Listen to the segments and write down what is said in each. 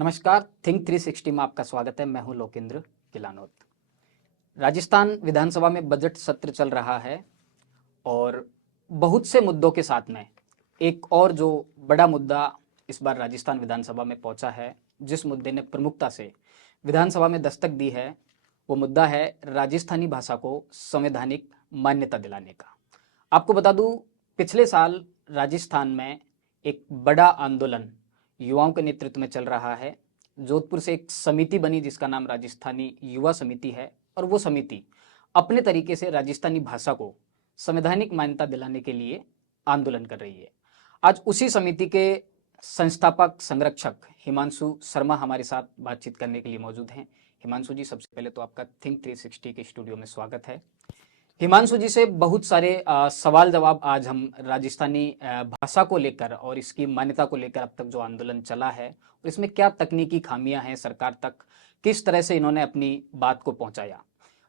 नमस्कार, थिंक 360 में आपका स्वागत है। मैं हूं लोकेंद्र किलानोत। राजस्थान विधानसभा में बजट सत्र चल रहा है और बहुत से मुद्दों के साथ में एक और जो बड़ा मुद्दा इस बार राजस्थान विधानसभा में पहुंचा है, जिस मुद्दे ने प्रमुखता से विधानसभा में दस्तक दी है, वो मुद्दा है राजस्थानी भाषा को संवैधानिक मान्यता दिलाने का। आपको बता दूं, पिछले साल राजस्थान में एक बड़ा आंदोलन युवाओं के नेतृत्व में चल रहा है। जोधपुर से एक समिति बनी जिसका नाम राजस्थानी युवा समिति है और वो समिति अपने तरीके से राजस्थानी भाषा को संवैधानिक मान्यता दिलाने के लिए आंदोलन कर रही है। आज उसी समिति के संस्थापक संरक्षक हिमांशु शर्मा हमारे साथ बातचीत करने के लिए मौजूद हैं। हिमांशु जी, सबसे पहले तो आपका थिंक 360 के स्टूडियो में स्वागत है। हिमांशु जी से बहुत सारे सवाल जवाब आज हम राजस्थानी भाषा को लेकर और इसकी मान्यता को लेकर अब तक जो आंदोलन चला है और इसमें क्या तकनीकी खामियां हैं, सरकार तक किस तरह से इन्होंने अपनी बात को पहुंचाया।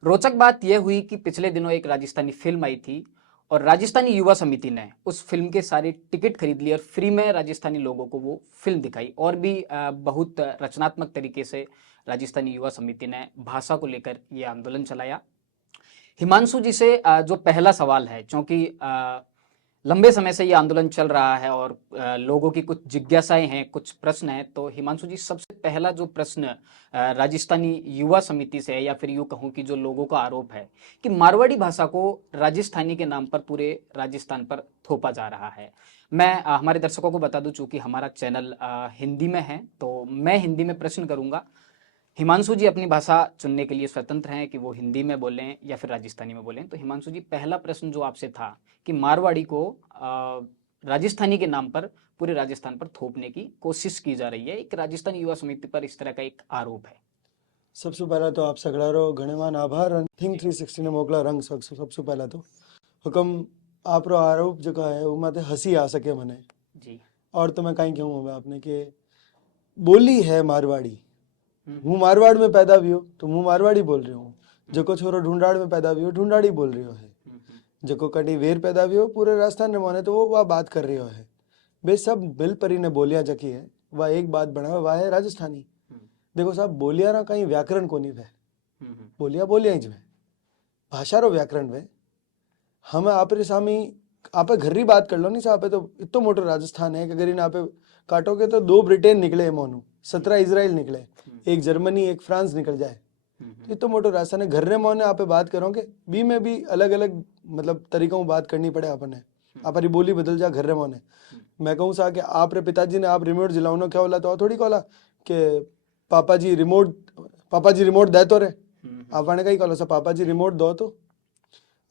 रोचक बात यह हुई कि पिछले दिनों एक राजस्थानी फिल्म आई थी और राजस्थानी युवा समिति ने उस फिल्म के सारे टिकट खरीद लिए और फ्री में राजस्थानी लोगों को वो फिल्म दिखाई और भी बहुत रचनात्मक तरीके से राजस्थानी युवा समिति ने भाषा को लेकर ये आंदोलन चलाया। हिमांशु जी से जो पहला सवाल है, क्योंकि लंबे समय से ये आंदोलन चल रहा है और लोगों की कुछ जिज्ञासाएं हैं, कुछ प्रश्न हैं, तो हिमांशु जी, सबसे पहला जो प्रश्न राजस्थानी युवा समिति से है, या फिर यूँ कहूँ कि जो लोगों का आरोप है कि मारवाड़ी भाषा को राजस्थानी के नाम पर पूरे राजस्थान पर थोपा जा रहा है। मैं हमारे दर्शकों को बता दूं, चूंकि हमारा चैनल हिंदी में है तो मैं हिंदी में प्रश्न करूंगा। हिमांशु जी अपनी भाषा चुनने के लिए स्वतंत्र हैं कि वो हिंदी में बोलें या फिर राजस्थानी में बोलें। तो हिमांशु जी, पहला प्रश्न जो आपसे था कि मारवाड़ी को राजस्थानी के नाम पर पूरे राजस्थान पर थोपने की कोशिश की जा रही है, एक राजस्थानी युवा समिति पर इस तरह का एक आरोप है। सबसे पहला तो आप सगड़ारो घणेवान आभार। थिंक 360 ने मोकला रंग सबसे पहला तो हुकम आपरो आरोप जो है वो माते हंसी आ सके मने जी। और तो मैं कहीं कहूँ आपने के बोली है मारवाड़ी। हूँ मारवाड़ में पैदा भी हो तो हूँ मारवाड़ी बोल रही हूँ। जको छोरो ढूंढाड़ में पैदा भी हो ढूंढाड़ी बोल रही हो है। जको कटी वेर पैदा भी हो पूरे राजस्थान में माने तो वो वह बात कर रही हो है। वे सब बिल परी ने बोलियां जकी है वह एक बात बना वह है राजस्थानी। देखो साहब, बोलिया ना कहीं व्याकरण को नहीं वे, बोलिया बोलिया ही वे भाषा रो व्याकरण वे। हम आप सामी आप घर ही बात कर लो नहीं साहब, तो इतो मोटो राजस्थान है कि अगर इन आप काटोगे तो 2 ब्रिटेन निकले मोनू, 17 इजराइल निकले, 1 जर्मनी 1 फ्रांस निकल जाए। तो इतो मोटो राजस्थान है। घर रे मोने आप बात करोगे बी में भी अलग अलग मतलब तरीकों में बात करनी पड़े अपने, आपरी बोली बदल जा घर रे मोने। मैं कहूँ सा कि आप रे पिताजी ने आप रिमोट जिलाओ क्या बोला तो थोड़ी कहला कि पापा जी रिमोट दे तो रे, आपने कहीं कहला सा पापा जी रिमोट दो तो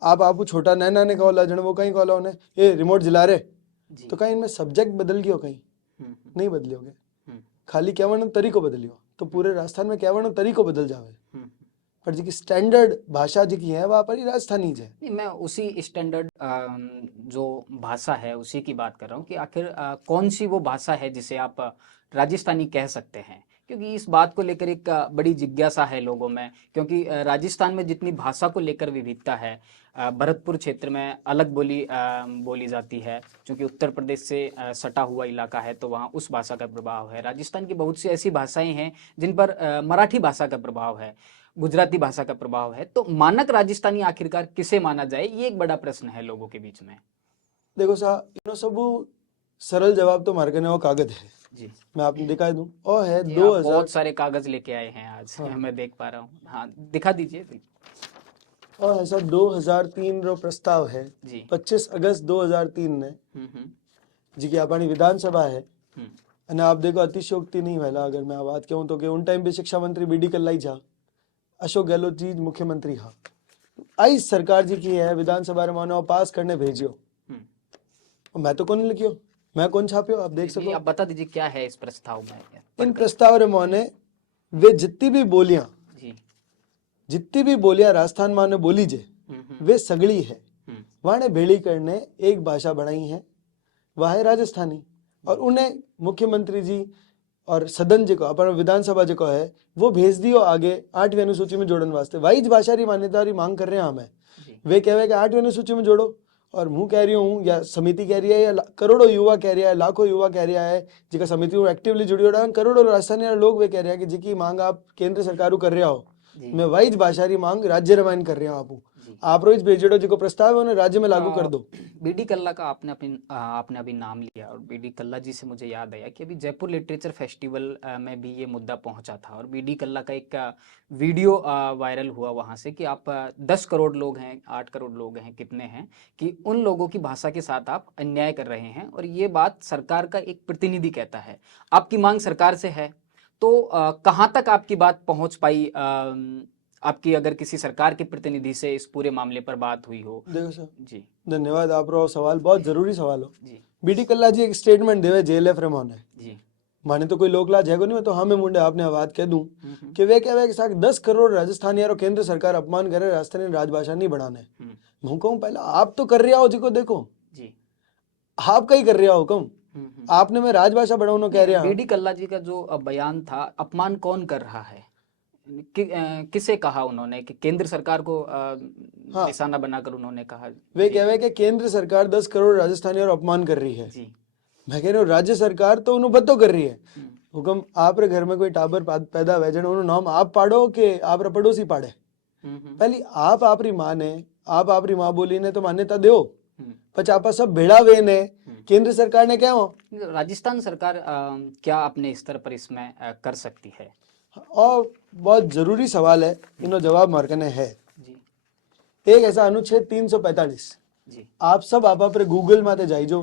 आप छोटा नैना ने कहला जन वो कहीं कहला उन्हें ये रिमोट जिला रे, तो कहीं इनमें सब्जेक्ट बदल गयो, कहीं नहीं बदलियोगे, खाली कहवानो तरीको बदलियो तो पूरे राजस्थान में कहवानो तरीको बदल जावे। पर जी की स्टैंडर्ड भाषा जी की है वहाँ पर ही राजस्थानी है। मैं उसी स्टैंडर्ड जो भाषा है उसी की बात कर रहा हूँ कि आखिर कौन सी वो भाषा है जिसे आप राजस्थानी कह सकते हैं, क्योंकि इस बात को लेकर एक बड़ी जिज्ञासा है लोगों में। क्योंकि राजस्थान में जितनी भाषा को लेकर विविधता है, भरतपुर क्षेत्र में अलग बोली जाती है, क्योंकि उत्तर प्रदेश से सटा हुआ इलाका है तो वहाँ उस भाषा का प्रभाव है। राजस्थान की बहुत सी ऐसी भाषाएं हैं जिन पर मराठी भाषा का प्रभाव है, गुजराती भाषा का प्रभाव है। तो मानक राजस्थानी आखिरकार किसे माना जाए, ये एक बड़ा प्रश्न है लोगों के बीच में। देखो सा इनो सब सरल जवाब तो मार्ग ने वो कागज है जी, मैं आपको दिखा दूं। और है 2000 बहुत सारे कागज लेके आए हैं आज। हाँ। मैं देख पा रहा हूँ। हाँ, दिखा दीजिए। और ऐसा 2003 रो प्रस्ताव है जी। 25 अगस्त 2003 ने जी की अपनी विधानसभा है। અને आप देखो अतिशयोक्ति नहीं वाला अगर मैं बात कहूँ तो कि उन टाइम पे शिक्षा मंत्री बीडी कल्लाई जा, अशोक गहलोत जी मुख्यमंत्री हा। आई सरकार जी की है विधानसभा रे मानो पास करने भेजियो, मैं तो कौन लिखियो, मैं कौन छापियो, आप देख सको। आप बता दीजिए क्या है इस प्रस्ताव में। इन प्रस्ताव रे माने वे जितनी भी बोलियां राजस्थान माने बोली जे वे सगड़ी है वाने भेड़ी करने एक भाषा बनाई है, वह है राजस्थानी। और उन्हें मुख्यमंत्री जी और सदन जी को अपन विधानसभा जी को है वो भेज दियो आगे 8वीं अनुसूची में जोड़न वास्ते। वही भाषा री मान्यता री मांग कर रहे हैं हमें। वे कहे कि 8वीं अनुसूची में जोड़ो और હું कह रही हूँ या समिति कह रही है या करोड़ों युवा कह रहा है, लाखों युवा कह रहा है जिका समिति में एक्टिवली जुड़ी हो रहा है, करोड़ों राजस्थानी लोग वे कह रहे हैं कि जिकी मांग आप केंद्र सरकार कर रहे हो, जी मैं वही भाषा री मांग राज्य रमायन कर रहा हूँ जी। आप रोज भेजो जो प्रस्ताव है उन्हें राज्य में लागू कर दो। बीडी कल्ला का आपने अभी नाम लिया और बीडी कल्ला जी से मुझे याद आया कि अभी जयपुर लिटरेचर फेस्टिवल में भी ये मुद्दा पहुंचा था और बीडी कल्ला का एक वीडियो वायरल हुआ वहां से कि आप 10 करोड़ लोग हैं, 8 करोड़ लोग हैं, कितने हैं, कि उन लोगों की भाषा के साथ आप अन्याय कर रहे हैं और ये बात सरकार का एक प्रतिनिधि कहता है। आपकी मांग सरकार से है तो कहाँ तक आपकी बात पहुंच पाई? आपकी अगर किसी सरकार के प्रतिनिधि से इस पूरे मामले पर बात हुई हो? देखो सर, जी धन्यवाद, आप रो सवाल बहुत जरूरी सवाल हो। जी बीडी कल्ला जी एक स्टेटमेंट देवे जेएलएफ रे माने जी माने तो कोई लोक लाज है को नहीं, मैं तो हाँ मैं मुंडे आपने बात कह दूं कि वे क्या वे कि साथ 10 करोड़ राजस्थानी यारो केंद्र सरकार अपमान करे, राजस्थानी राजभाषा नहीं बढ़ाने। मैं कहूँ पहला आप तो कर रहे हो जी को देखो जी आप कहीं कर रहे हो हुक्म, आपने मैं राजभाषा बढ़ाऊं कह रहा हूँ। बीडी कल्ला जी का जो बयान था, अपमान कौन कर रहा है? किसे कहा उन्होंने कि केंद्र सरकार को हाँ। निशाना बनाकर उन्होंने कहा? वे कह रहे कि केंद्र सरकार 10 करोड़ राजस्थानी और अपमान कर रही है। जी मैं कह रही हूँ राज्य सरकार तो उन्होंने बतो कर रही है। हुक्म आप रे घर में कोई टाबर पैदा हुए जन उन्होंने नाम आप पाड़ो कि आप रे पड़ोसी पाड़े? पहली आप आपरी माँ ने आप आपरी माँ बोली ने तो मान्यता दो, पचापा सब भेड़ा वे ने केंद्र सरकार ने क्या हो? राजस्थान सरकार क्या अपने स्तर पर इसमें कर सकती है? और बहुत जरूरी सवाल है, इन्हों जवाब मार्कने है जी। एक ऐसा अनुच्छेद 345 जी आप सब आप पर गूगल माते जाई जो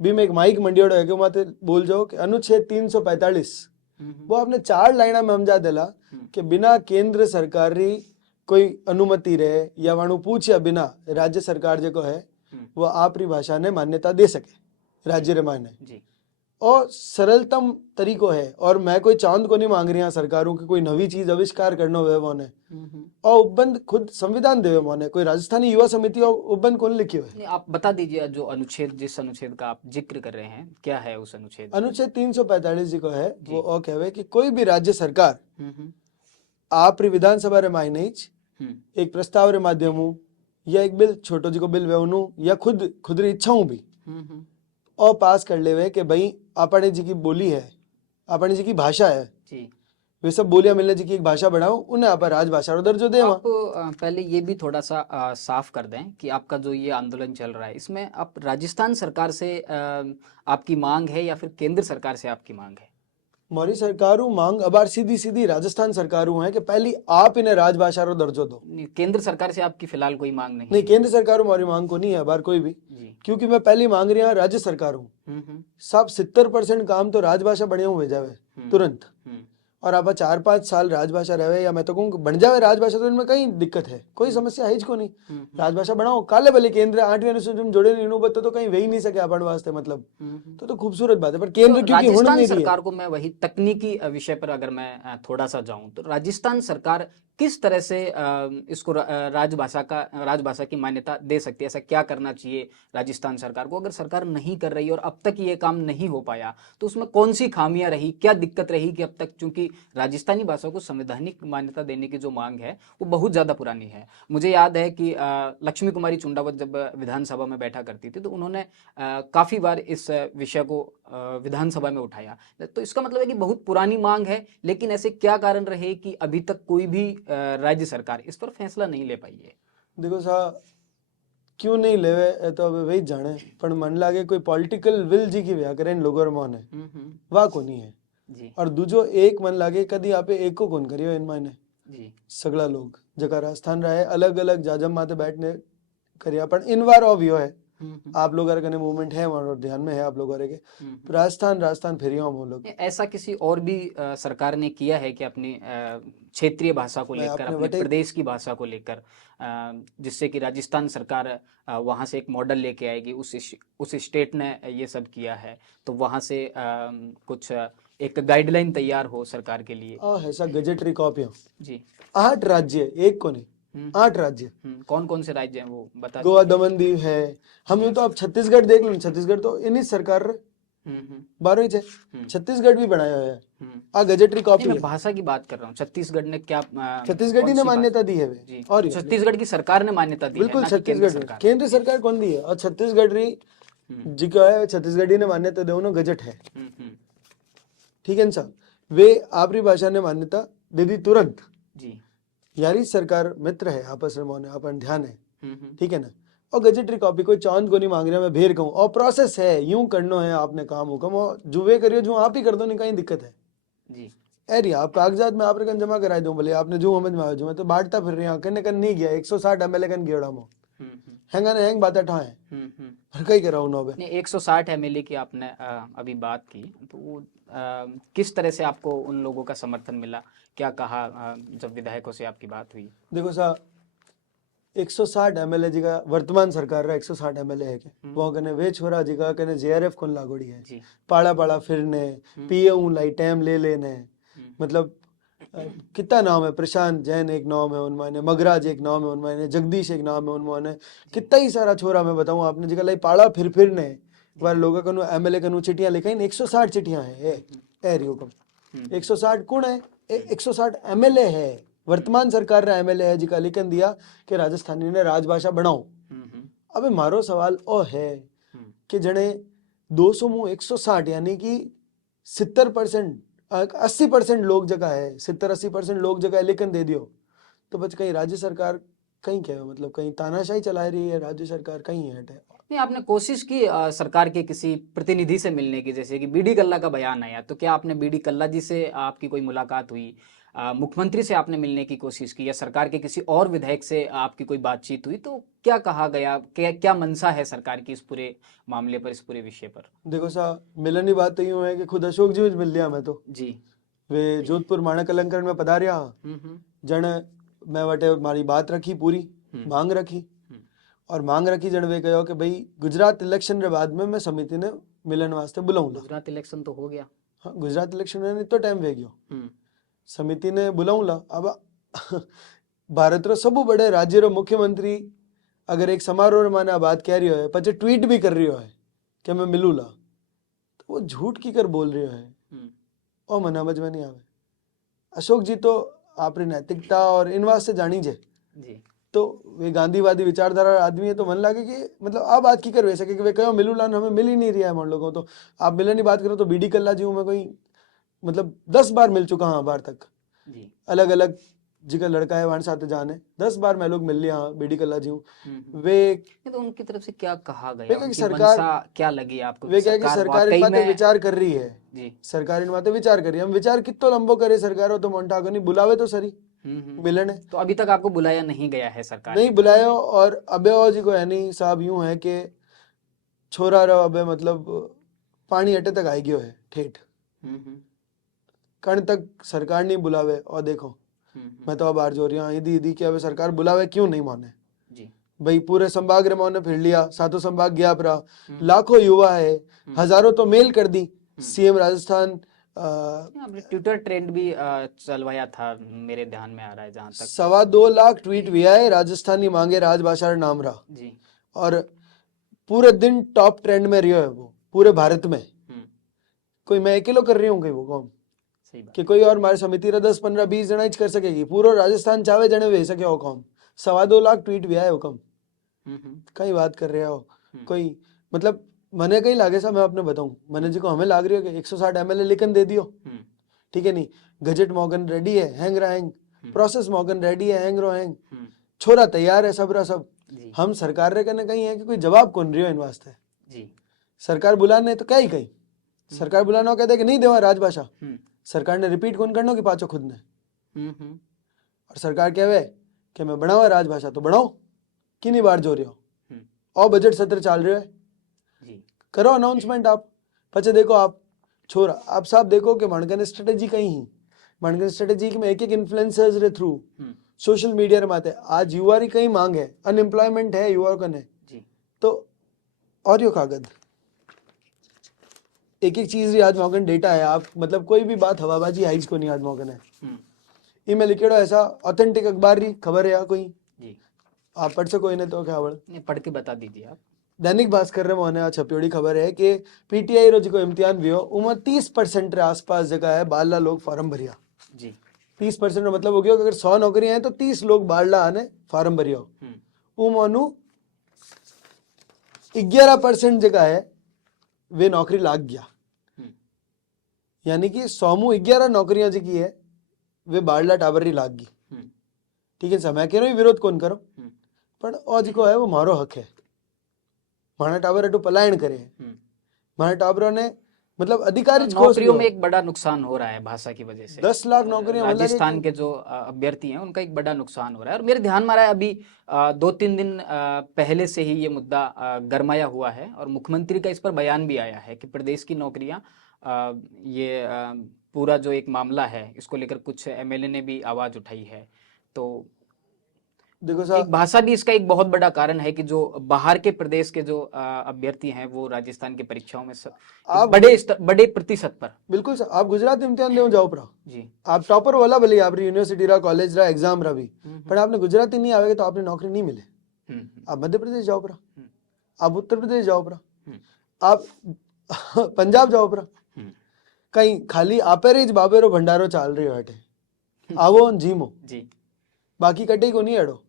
भी में एक माइक मंडियोड़ो है कि माते बोल जाओ कि अनुच्छेद 345 वो आपने 4 लाइना में समझा देला कि बिना केंद्र सरकार री कोई अनुमति रहे या वाणु पूछया बिना राज्य सरकार जो है वो आपरी भाषा ने मान्यता दे सके राज्य रे माने जी और सरलतम तरीको है। और मैं कोई चांद को नहीं मांग रही सरकारों की कोई नवी चीज आविष्कार करना हुए मोने और उपबंध खुद संविधान देवे मोने, कोई राजस्थानी युवा समिति और उपबंध कौन लिखी हुए? आप बता दीजिए जो अनुच्छेद, जिस अनुच्छेद का आप जिक्र कर रहे हैं, क्या है उस अनुच्छेद? अनुच्छेद 345 जी को है वो कहवे कि कोई भी राज्य सरकार आप विधानसभा रे मायने एक प्रस्ताव रे माध्यम या एक बिल छोटो जी को बिल वेवनु या खुद री इच्छाऊं भी और पास कर लेवे कि भाई अपने जी की बोली है, अपने जी की भाषा है जी, वे सब बोलियां मिलने जी की एक भाषा बढ़ाओ, उन्हें आप राजभाषा दर्जो दे। आप पहले ये भी थोड़ा सा साफ कर दें कि आपका जो ये आंदोलन चल रहा है इसमें आप राजस्थान सरकार से आपकी मांग है या फिर केंद्र सरकार से आपकी मांग है? मोरी सरकारों मांग अबार सीधी सीधी राजस्थान सरकारों है कि पहली आप इन्हें राजभाषा रो दर्जो दो। केंद्र सरकार से आपकी फिलहाल कोई मांग नहीं, केंद्र सरकारों मोरी मांग को नहीं है अबार कोई भी जी। क्योंकि मैं पहली मांग रही हूँ राज्य सरकारों सब 70% काम तो राजभाषा बढ़िया हो जावे तुरंत और आप 4-5 साल राजभाषा रहे या मैं तो कहूँ बन जावे राजभाषा तो इनमें कहीं दिक्कत है, कोई समस्या है इसको नहीं। राजभाषा बढ़ाओ काले भले केंद्र 8वीं अनुसूची में जोड़े नहीं बतो तो कहीं वही नहीं सके अपन वास्ते मतलब तो खूबसूरत बात है। पर केंद्र तो क्योंकि राजस्थान सरकार को मैं वही तकनीकी विषय पर अगर मैं थोड़ा सा जाऊं तो राजस्थान सरकार किस तरह से इसको राजभाषा की मान्यता दे सकती है? ऐसा क्या करना चाहिए राजस्थान सरकार को? अगर सरकार नहीं कर रही और अब तक ये काम नहीं हो पाया तो उसमें कौन सी खामियां रही, क्या दिक्कत रही कि अब तक, चूंकि राजस्थानी भाषा को संवैधानिक मान्यता देने की जो मांग है वो बहुत ज्यादा पुरानी है। मुझे याद है कि लक्ष्मी कुमारी चुंडावत जब विधानसभा में बैठा करती थी तो उन्होंने काफी बार इस विषय को विधानसभा में उठाया। तो इसका मतलब है कि बहुत पुरानी मांग है, लेकिन ऐसे क्या कारण रहे कि अभी तक कोई भी राज्य सरकार इस पर फैसला नहीं ले पाई है? देखो सा क्यों नहीं लेवे तो अब वही जाने, पर मन लागे कोई पॉलिटिकल विल जी की व्या करे इन लोगों ने वाह को नहीं है जी। और दूजो एक मन लागे कदी आपे एक को कौन करियो इन मायने जी सगला लोग जगह राजस्थान रहे अलग अलग जाजम माते बैठने करिया पर इन बार ऑब्वियो है आप लोग कने मूवमेंट है और ध्यान में है आप लोगों के राजस्थान फिर हम लोग। ऐसा किसी और भी सरकार ने किया है कि अपनी क्षेत्रीय भाषा को लेकर, अपने प्रदेश की भाषा को लेकर, जिससे कि राजस्थान सरकार वहां से एक मॉडल लेके आएगी, उस स्टेट ने ये सब किया है तो वहां से कुछ एक गाइडलाइन तैयार हो सरकार के लिए? ऐसा गजेटरी कॉपियां जी 8 राज्य एक को नहीं 8 राज्य कौन कौन से राज्य हैं वो बता? गोवा दमन दीव है, हम यूं तो आप छत्तीसगढ़ देख लो, छत्तीसगढ़ तो इन्हीं सरकार बारो ही छे छत्तीसगढ़ भी बनाया है आ गजेटरी कॉपी मैं है भाषा की बात कर रहा हूँ। छत्तीसगढ़ ने क्या छत्तीसगढ़ी कौन ने सी मान्यता दी है वे जी और ये छत्तीसगढ़ की सरकार ने मान्यता दी है, बिल्कुल ना कि केंद्र छत्तीसगढ़ सरकार। केंद्र सरकार कौन दी है और छत्तीसगढ़ी जी का है छत्तीसगढ़ी ने मान्यता दे उन्होंने गजट है ठीक है ना वे आपरी भाषा ने मान्यता दे दी तुरंत जी यारी सरकार मित्र है आपस में मोने अपन ध्यान है ठीक है ना और गजेटरी कॉपी कोई चांद को नहीं मांग रहा मैं भेर कहूँ और प्रोसेस है यूं करना है आपने काम हुक्म और जुवे करियो जो आप ही कर दो नहीं कहीं दिक्कत है जी अरे आप कागजात में आप रकम जमा कराई दूं बोले आपने जो समझ में आया जो मैं तो बांटता फिर रही हूँ कन्ने कन नहीं गया 160 एमएलए कन गेड़ा मो हैंगा ने हैंग बातें ठाए हर कहीं करा उन्होंने नहीं 160 एमएलए की आपने अभी बात की, तो वो किस तरह से आपको उन लोगों का समर्थन मिला, क्या कहा जब विधायकों से आपकी बात हुई? देखो सा 160 एमएलए जी का वर्तमान सरकार रा 160 एमएलए है के वो कने वे छोरा जी का कने जेआरएफ कोन लागोड़ी है जी पाड़ा पाड़ा फिरने पीएऊ लाई टाइम ले लेने मतलब कितना नाम है प्रशांत जैन एक नाम है उनमें मगराज एक नाम है उनमें जगदीश एक नाम है उनमें कितना ही सारा छोरा मैं बताऊं आपने जी का लाई पाड़ा फिर ने बार लोगों कनु एमएलए कनु चिट्ठियां लिखाई 160 चिट्ठियां है ए रियो कम 160 कौन है 160 एमएलए है वर्तमान सरकार रा एमएलए है जी का लिखन दिया कि राजस्थानी ने राजभाषा बनाओ अबे मारो सवाल ओ है कि जने 200 मुंह 160 यानी कि 70% 80% लोग जगह है 70-80% लोग जगह लेकिन दे दियो तो बच कहीं राज्य सरकार कहीं क्या है मतलब कहीं तानाशाही चला रही है राज्य सरकार कहीं है नहीं आपने कोशिश की सरकार के किसी प्रतिनिधि से मिलने की, जैसे कि बीडी कल्ला का बयान आया, तो क्या आपने बीडी कल्ला जी से आपकी कोई मुलाकात हुई, मुख्यमंत्री से आपने मिलने की कोशिश की, या सरकार के किसी और विधायक से आपकी कोई बातचीत हुई, तो क्या कहा गया, क्या मंशा है सरकार की इस पूरे मामले पर, इस पूरे विषय पर? देखो सा मिलन की बात तो यूं है कि खुद अशोक जी मिल लिया मैं तो जी वे जोधपुर माणक अलंकरण में पधारिया जन मैं वटे मारी बात रखी पूरी मांग रखी और मांग रखी जन वे कहो कि भाई गुजरात इलेक्शन के बाद में मैं समिति ने मिलन वास्ते बुलाऊंगा। गुजरात इलेक्शन तो हो गया, हाँ गुजरात इलेक्शन में तो टाइम वे गयो समिति ने बुलाऊंगा। अब भारत रो सबू बड़े राज्य रो मुख्यमंत्री अगर एक समारोह माने बात कह रही है पचे ट्वीट भी कर रही है कि मैं मिलूला तो वो झूठ की कर बोल रही है और मन समझ में नहीं आवे। अशोक जी तो आपरी नैतिकता और इन वास्ते जानी जे जी तो वे गांधीवादी विचारधारा आदमी है तो मन लगे कि मतलब आप बात की कर वे सके कि वे कहो मिलूला हमें मिल ही नहीं रहा है मन लोगों तो आप मिलने की बात करो तो बीडी कल्ला जी हूँ मैं कोई मतलब 10 बार मिल चुका हूँ बार तक जी अलग अलग जी का लड़का है वहां साथ जाने 10 बार मैं लोग मिल लिया बीडी कल्ला जी हूँ वे तो उनकी तरफ से क्या कहा गया, वे कहा कि उनकी सरकार मंशा क्या लगी आपको? वे कहे कि सरकार इन वाकई बातें में विचार कर रही है जी सरकार इन बातें विचार कर रही है हम विचार कितो लंबो करे सरकार हो तो मोन्टा को नहीं बुलावे तो सरी मिलने तो अभी तक आपको बुलाया नहीं गया है सरकार नहीं की बुलाया तरफ और अबे जी को है नहीं साहब यूं है कि छोरा रहो अबे मतलब पानी अटे तक आई गयो है ठेठ से? कण तक सरकार नहीं बुलावे और देखो मैं तो अब बार जो रही हूँ ईदी ईदी कि अब सरकार बुलावे क्यों नहीं माने जी भाई पूरे संभाग रे मोने फिर लिया सातों संभाग गया परा लाखों युवा है हजारों तो मेल कर दी सीएम राजस्थान आपने ट्विटर ट्रेंड भी चलवाया था, मेरे ध्यान में आ रहा है जहां तक। 2.25 लाख ट्वीट भी आए राजस्थानी मांगे राजभाषा नाम रहा जी और पूरे दिन टॉप ट्रेंड में रियो है वो पूरे भारत में कोई मैं अकेलो कर रही हूँ कहीं वो काम सही बात कि कोई और हमारी समिति रा 10 15 20 जना ही कर सकेगी पूरा राजस्थान चाहे जने वे सके हो काम 2.25 लाख ट्वीट भी आए हो कम कई बात कर रहे हो कोई मतलब मने कहीं लागे सा मैं अपने बताऊं मने जी को हमें लाग रही हो कि 160 एमएलए लिखन दे दियो ठीक है नहीं गजेट मॉगन रेडी है हैंग रा हैंग प्रोसेस मॉगन रेडी है हैंग रो हैंग छोरा तैयार है सब रा सब हम सरकार रे कने कहीं है कि कोई जवाब कौन रही हो इन वास्ते जी सरकार बुलाने तो क्या ही कहीं सरकार बुलाना कहते कि नहीं देवा राजभाषा सरकार ने रिपीट कौन करना कि पाचो खुद ने और सरकार कहवे कि मैं बनावा राजभाषा तो बनाओ कि नहीं बार जो रहे हो और बजट सत्र चल रहे है करो अनाउंसमेंट आप पचे देखो आप छोरा आप साहब देखो कि मणगन स्ट्रेटेजी कहीं ही मणगन स्ट्रेटेजी में एक इन्फ्लुएंसर्स रे थ्रू सोशल मीडिया रे माते आज युवा री कहीं मांग है अनएम्प्लॉयमेंट है युवा कने तो और यो कागज एक चीज आज मॉगन डेटा है आप मतलब कोई भी बात हवाबाजी हाइज को नहीं आज मॉगन है इमें लिखेड़ो ऐसा ऑथेंटिक अखबार री खबर है या कोई जी आप पढ़ सको इन्हें तो क्या पढ़ के बता दीजिए आप। दैनिक भास्कर रे मोने आ छपियोड़ी खबर है कि पीटीआई रो जो इम्तिहान वियो उमा 30% रे आसपास जगह है बारला लोग फॉर्म भरिया जी 30% मतलब हो गया कि अगर 100 नौकरियां हैं तो 30 लोग बारला आने फॉर्म भरियो उमोनु 11% जगह है वे नौकरी लाग गया यानी कि 100 में 11 नौकरियां जी की है वे बारला टाबर री लाग गई ठीक है सर मैं कह रहा हूँ विरोध कौन करो पर और जिको है वो मारो हक है माना टाबर अटू पलायन करे माना टाबरों ने मतलब अधिकारी नौकरियों में एक बड़ा नुकसान हो रहा है भाषा की वजह से 10 लाख नौकरियां राजस्थान के जो अभ्यर्थी हैं उनका एक बड़ा नुकसान हो रहा है। और मेरे ध्यान में आ रहा है अभी 2-3 दिन पहले से ही ये मुद्दा गरमाया हुआ है और मुख्यमंत्री का इस पर बयान भी आया है कि प्रदेश की नौकरियां ये पूरा जो एक मामला है इसको लेकर कुछ एमएलए ने भी आवाज उठाई है। तो देखो एक साहब भाषा भी इसका एक बहुत बड़ा कारण है कि जो बाहर के प्रदेश के जो अभ्यर्थी हैं वो राजस्थान की परीक्षाओं में आप बड़े प्रतिशत पर बिल्कुल सर आप गुजरात इम्तिहान देव जाओ परा जी आप टॉपर वाला भले आप यूनिवर्सिटी रहा कॉलेज रहा एग्जाम रहा भी पर आपने गुजराती नहीं आवेगा तो आपने नौकरी नहीं मिले आप मध्य प्रदेश जाओ परा आप उत्तर प्रदेश जाओ परा आप पंजाब जाओ परा कहीं खाली आपेरेज बाबेरो भंडारो चाल रही हो हटे आवो जीमो जी बाकी कटे को नहीं अड़ो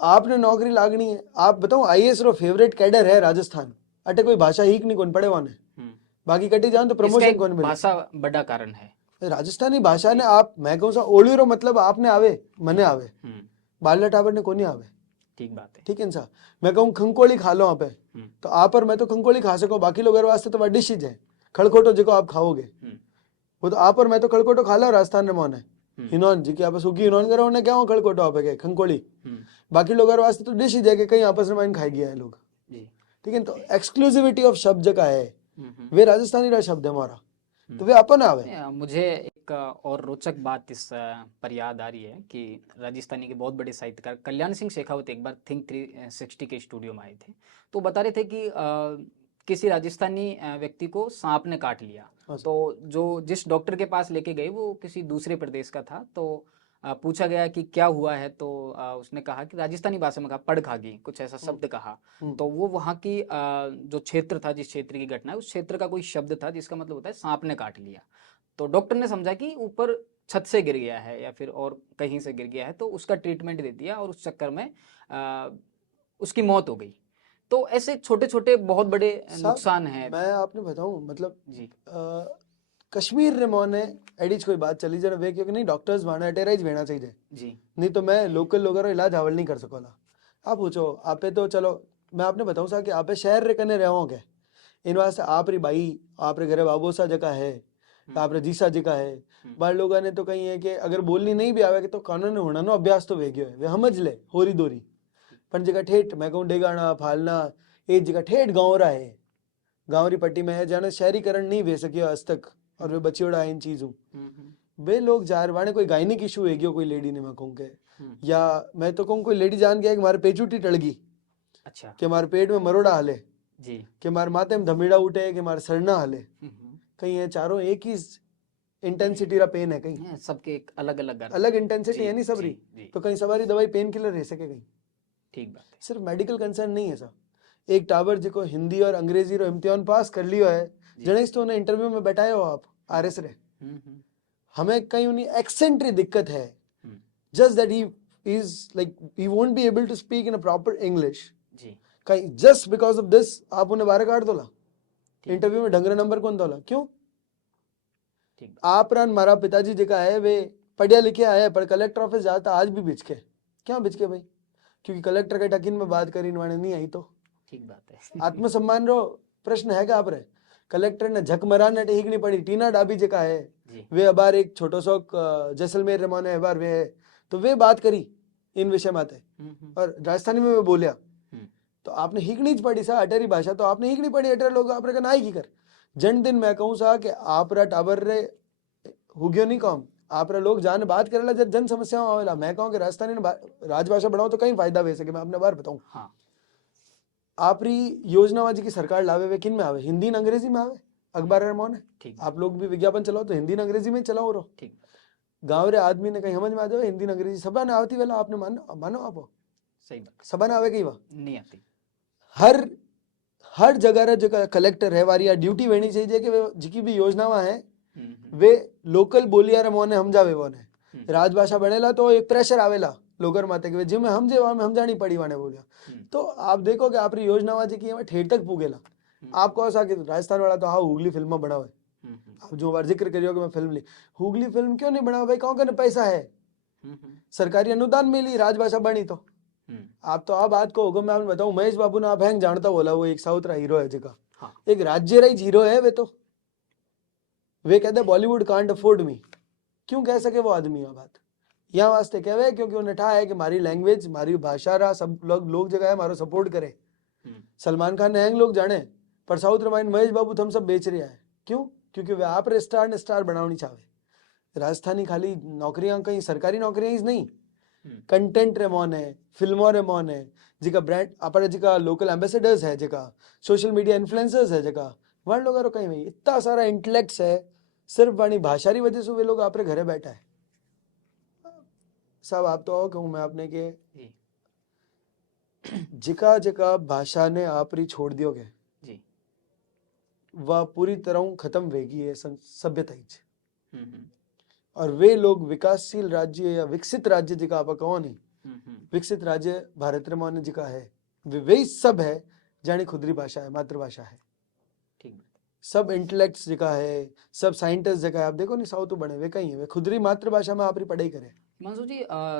आपने नौकरी लागनी है आप बताओ आईएएस रो फेवरेट कैडर है राजस्थान अटे कोई भाषा हीक नहीं कौन पढ़े वाने बाकी कटे जान तो प्रमोशन कौन मिले भाषा बड़ा कारण है राजस्थानी भाषा ने आप मैं कहूँ सा ओली रो मतलब आपने आवे मने आवे बालला टाबर ने कोनी आवे ठीक बात है ठीक है सा मैं कहूँ खंकोली खा लो आप तो आप और मैं तो खंकोली खा सको बाकी लोग वास्ते तो डिश ही है खड़खोटो जो आप खाओगे वो तो आप और मैं तो खड़खोटो खा लो राजस्थान ने मोने हिनोन जी की आप सूखी हिनोन करो उन्हें क्या हो खड़खोटो आप के खंकोली बाकी लोग वास्ते तो डिश ही जाके कहीं आपस में माइन खाई गया है लोग ठीक है तो एक्सक्लूसिविटी ऑफ शब्द जगह है वे राजस्थानी रा शब्द है हमारा तो वे अपन आवे मुझे एक और रोचक बात इस पर याद आ रही है कि राजस्थानी के बहुत बड़े साहित्यकार कल्याण सिंह शेखावत एक बार थिंक 360 के स्टूडियो में आए थे तो बता रहे थे कि किसी राजस्थानी व्यक्ति को सांप ने काट लिया तो जो जिस डॉक्टर के पास लेके गए वो किसी दूसरे प्रदेश का था तो पूछा गया कि क्या हुआ है तो उसने कहा कि राजस्थानी भाषा में कहा पड़ खागी कुछ ऐसा शब्द कहा तो वो वहाँ की जो क्षेत्र था जिस क्षेत्र की घटना है उस क्षेत्र का कोई शब्द था जिसका मतलब होता है सांप ने काट लिया। तो डॉक्टर ने समझा कि ऊपर छत से गिर गया है या फिर और कहीं से गिर गया है तो उसका ट्रीटमेंट दे दिया और उस चक्कर में उसकी मौत हो गई। तो ऐसे छोटे छोटे बहुत बड़े नुकसान हैं। मैं आपने बताऊं मतलब जी कश्मीर रे मोने एडिज कोई बात चली जरा वे क्योंकि नहीं डॉक्टर्स भाने अटेराइज भेना चाहिए जी नहीं तो मैं लोकल लोगों का इलाज हावल नहीं कर सकोला। आप पूछो आपे तो चलो मैं आपने बताऊं सा कि आपे शहर रे कने रहोगे इन वास्ते आप री भाई आप रे घरे बाबोसा जगह है आप रे जीसा जगह है बार लोगों ने तो कहीं है कि अगर बोलनी नहीं भी आवे तो कानून होना नो अभ्यास तो वेग्यो है वे समझ ले होरी दोरी पर जगह ठेठ मैं कहूँ डेगाना फालना एक जगह ठेठ गाँव रहा है गाँव री पट्टी में है जाने शहरीकरण नहीं वे सकियो आज तक और वे बचियोड़ा इन चीजों वे लोग जार वाने कोई गायनिक इशू है कोई लेडी ने मैं कहूँ के या मैं तो कहूँ कोई लेडी जान गया कि हमारे पेचूटी टल गई अच्छा कि हमारे पेट में मरोड़ा हले जी कि हमारे माथे में धमीड़ा उठे कि हमारे सरना हले कहीं है चारों एक ही इंटेंसिटी रा पेन है कहीं सबके अलग अलग इंटेंसिटी है नहीं सबरी तो कहीं सवारी दवाई पेन किलर रह सके कहीं ठीक बात है। सिर्फ मेडिकल कंसर्न नहीं है सब एक टाबर जिको हिंदी और अंग्रेजी रो इम्तिहान पास कर लियो है जनेस तो उन्हें इंटरव्यू में बैठाए हो आप आरएस रे हमें कहीं उन्हीं एक्सेंट री दिक्कत है just that he is like he won't be able to speak in a proper English जी कहीं जस्ट बिकॉज ऑफ दिस आप उन्हें बाहर काट दोला इंटरव्यू में ढंगरे नंबर कौन दोला क्यों आप रन मारा पिताजी जी का है वे पढ़िया लिखे आया पर कलेक्टर ऑफिस जाता आज भी बिचके क्या बिचके भाई क्योंकि कलेक्टर के टकिन में बात करी इन्होंने नहीं आई तो ठीक बात है आत्मसम्मान रो प्रश्न है क्या आप रे कलेक्टर ने झक मराने ठीक नहीं पड़ी टीना डाबी जगह है वे अबार एक छोटो सो जैसलमेर रमाने अबार वे है तो वे बात करी इन विषय में आते और राजस्थानी में वे बोलिया तो आपने हिकनी पढ़ी सा अटेरी भाषा तो आपने हिकनी पढ़ी अटेर लोग आप ना ही की कर जन दिन मैं कहूँ सा कि आप रा टाबर रे हुगियो नहीं काम आप रा लोग जान बात करेला जब जन समस्याओं आवेला मैं कहूँ कि राजस्थानी राजभाषा बढ़ाओ तो कहीं फायदा हो सके मैं अपने बार बताऊँ हाँ। आप री योजनाबाजी की सरकार लावे वे किन में आवे हिंदी न अंग्रेजी में आवे अखबार मौन है आप लोग भी विज्ञापन चलाओ तो हिंदी न अंग्रेजी में चलाओ रो ठीक गाँव रे आदमी ने कहीं समझ में आ जाओ हिंदी न अंग्रेजी सबा ने आवती वेला आपने मानो आप सही बात सबा ने आवे कहीं वह नहीं आती हर हर जगह रा जो कलेक्टर है वारी आ ड्यूटी वेनी चाहिए कि वे जिकी भी योजनावा है वे लोकल बोलिया रे मोने समझावे वोने राजभाषा बनेला तो एक प्रेशर आवेला लोगर माते के जिमे समझे वामे समझानी पड़ी वाने बोलिया तो आप देखो कि आपरी योजनावा जी की ठेठ तक पुगेला आप कहो सा कि राजस्थान वाला तो हाँ हुगली फिल्म बनावे आप जो बार जिक्र करियो कि मैं फिल्म ली हुगली फिल्म क्यों नहीं बनावे भाई कौन कने पैसा है सरकारी अनुदान मिली राजभाषा बनी तो आप तो आप बात को होगा मैं आपने बताऊं महेश बाबू ने आप हैंग जानता बोला वो एक साउथ रा हीरो है जगह हाँ। एक राज्य रा हीरो है वे कहते बॉलीवुड कांट अफोर्ड मी क्यों कह सके वो आदमी ये बात यहाँ वास्ते कहवे क्योंकि उन्हें ठा है कि मारी लैंग्वेज मारी भाषा रा सब लोग जगह है मारो सपोर्ट करे सलमान खान ने हैंग लोग जाने पर साउथ रामायण महेश बाबू थम सब बेच रहा है क्यों क्योंकि वे आप रे स्टार ने स्टार बनावनी चाहे राजस्थानी खाली नौकरियां कहीं सरकारी नौकरियां ही नहीं कंटेंट रे मौन है फिल्मों रे मौन है जिका ब्रांड अपने जिका लोकल एम्बेसडर्स है जिका सोशल मीडिया इन्फ्लुएंसर्स है जिका वन लोग कहीं नहीं इतना सारा इंटेलेक्ट्स है सिर्फ वाणी भाषा की वजह से वे लोग आपरे घरे बैठा है सब आप तो आओ कहूँ मैं आपने के जिका जिका भाषा ने आपरी छोड़ दियोगे जी वह पूरी तरह खत्म वेगी है सभ्यता ही और वे लोग विकासशील राज्य या विकसित राज्य जिका आप कहो नहीं विकसित राज्य भारत रे माने जिका है वे सब है जानी खुदरी भाषा है मातृभाषा है ठीक सब इंटेलेक्ट्स जिका है सब साइंटिस्ट जिका है आप देखो नहीं साउथ बने वे कहीं है वे खुदरी मातृभाषा में आपरी पढ़ाई करे मंजू जी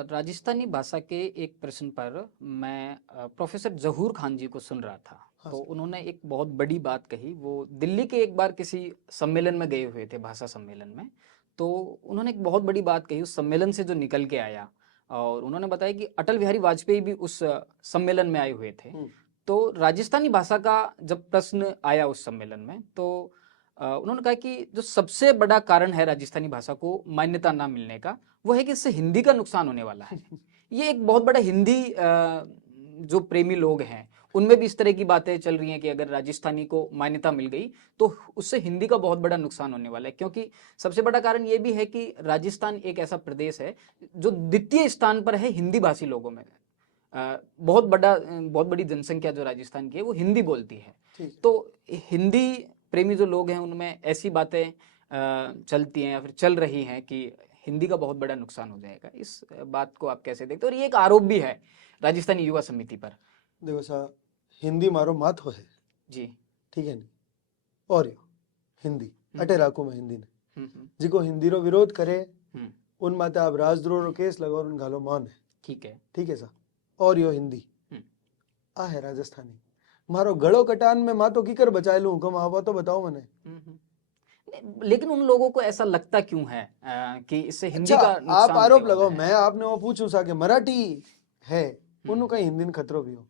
राजस्थानी भाषा के एक प्रश्न पर मैं प्रोफेसर जहूर खान जी को सुन रहा था हाँ तो उन्होंने एक बहुत बड़ी बात कही वो दिल्ली के एक बार किसी सम्मेलन में गए हुए थे भाषा सम्मेलन में तो उन्होंने एक बहुत बड़ी बात कही उस सम्मेलन से जो निकल के आया और उन्होंने बताया कि अटल बिहारी वाजपेयी भी उस सम्मेलन में आए हुए थे तो राजस्थानी भाषा का जब प्रश्न आया उस सम्मेलन में तो उन्होंने कहा कि जो सबसे बड़ा कारण है राजस्थानी भाषा को मान्यता ना मिलने का वो है कि इससे हिंदी का नुकसान होने वाला है ये एक बहुत बड़ा हिंदी जो प्रेमी लोग हैं उनमें भी इस तरह की बातें चल रही हैं कि अगर राजस्थानी को मान्यता मिल गई तो उससे हिंदी का बहुत बड़ा नुकसान होने वाला है क्योंकि सबसे बड़ा कारण ये भी है कि राजस्थान एक ऐसा प्रदेश है जो द्वितीय स्थान पर है हिंदी भाषी लोगों में बहुत बड़ी जनसंख्या जो राजस्थान की है वो हिंदी बोलती है तो हिंदी प्रेमी जो लोग हैं उनमें ऐसी बातें चलती हैं या फिर चल रही हैं कि हिंदी का बहुत बड़ा नुकसान हो जाएगा इस बात को आप कैसे देखते हो और ये एक आरोप भी है राजस्थानी युवा समिति पर देखो सा हिंदी मारो मात हो है जी ठीक है नहीं और यो हिंदी अटे राखो में हिंदी ने जिको हिंदी रो विरोध करे उन माते आप राजद्रोह रो केस लगाओ उन घालो मान है ठीक है सा और यो हिंदी आ है राजस्थानी मारो गड़ो कटान में मातो कीकर बचाए लूं कम आवा तो बताओ मने लेकिन उन लोगों को ऐसा लगता क्यों है कि इससे हिंदी अच्छा, का नुकसान आप आरोप लगाओ मैं आपने वो पूछूं सा कि मराठी है उन्हों कहीं हिंदी खतरो भी हो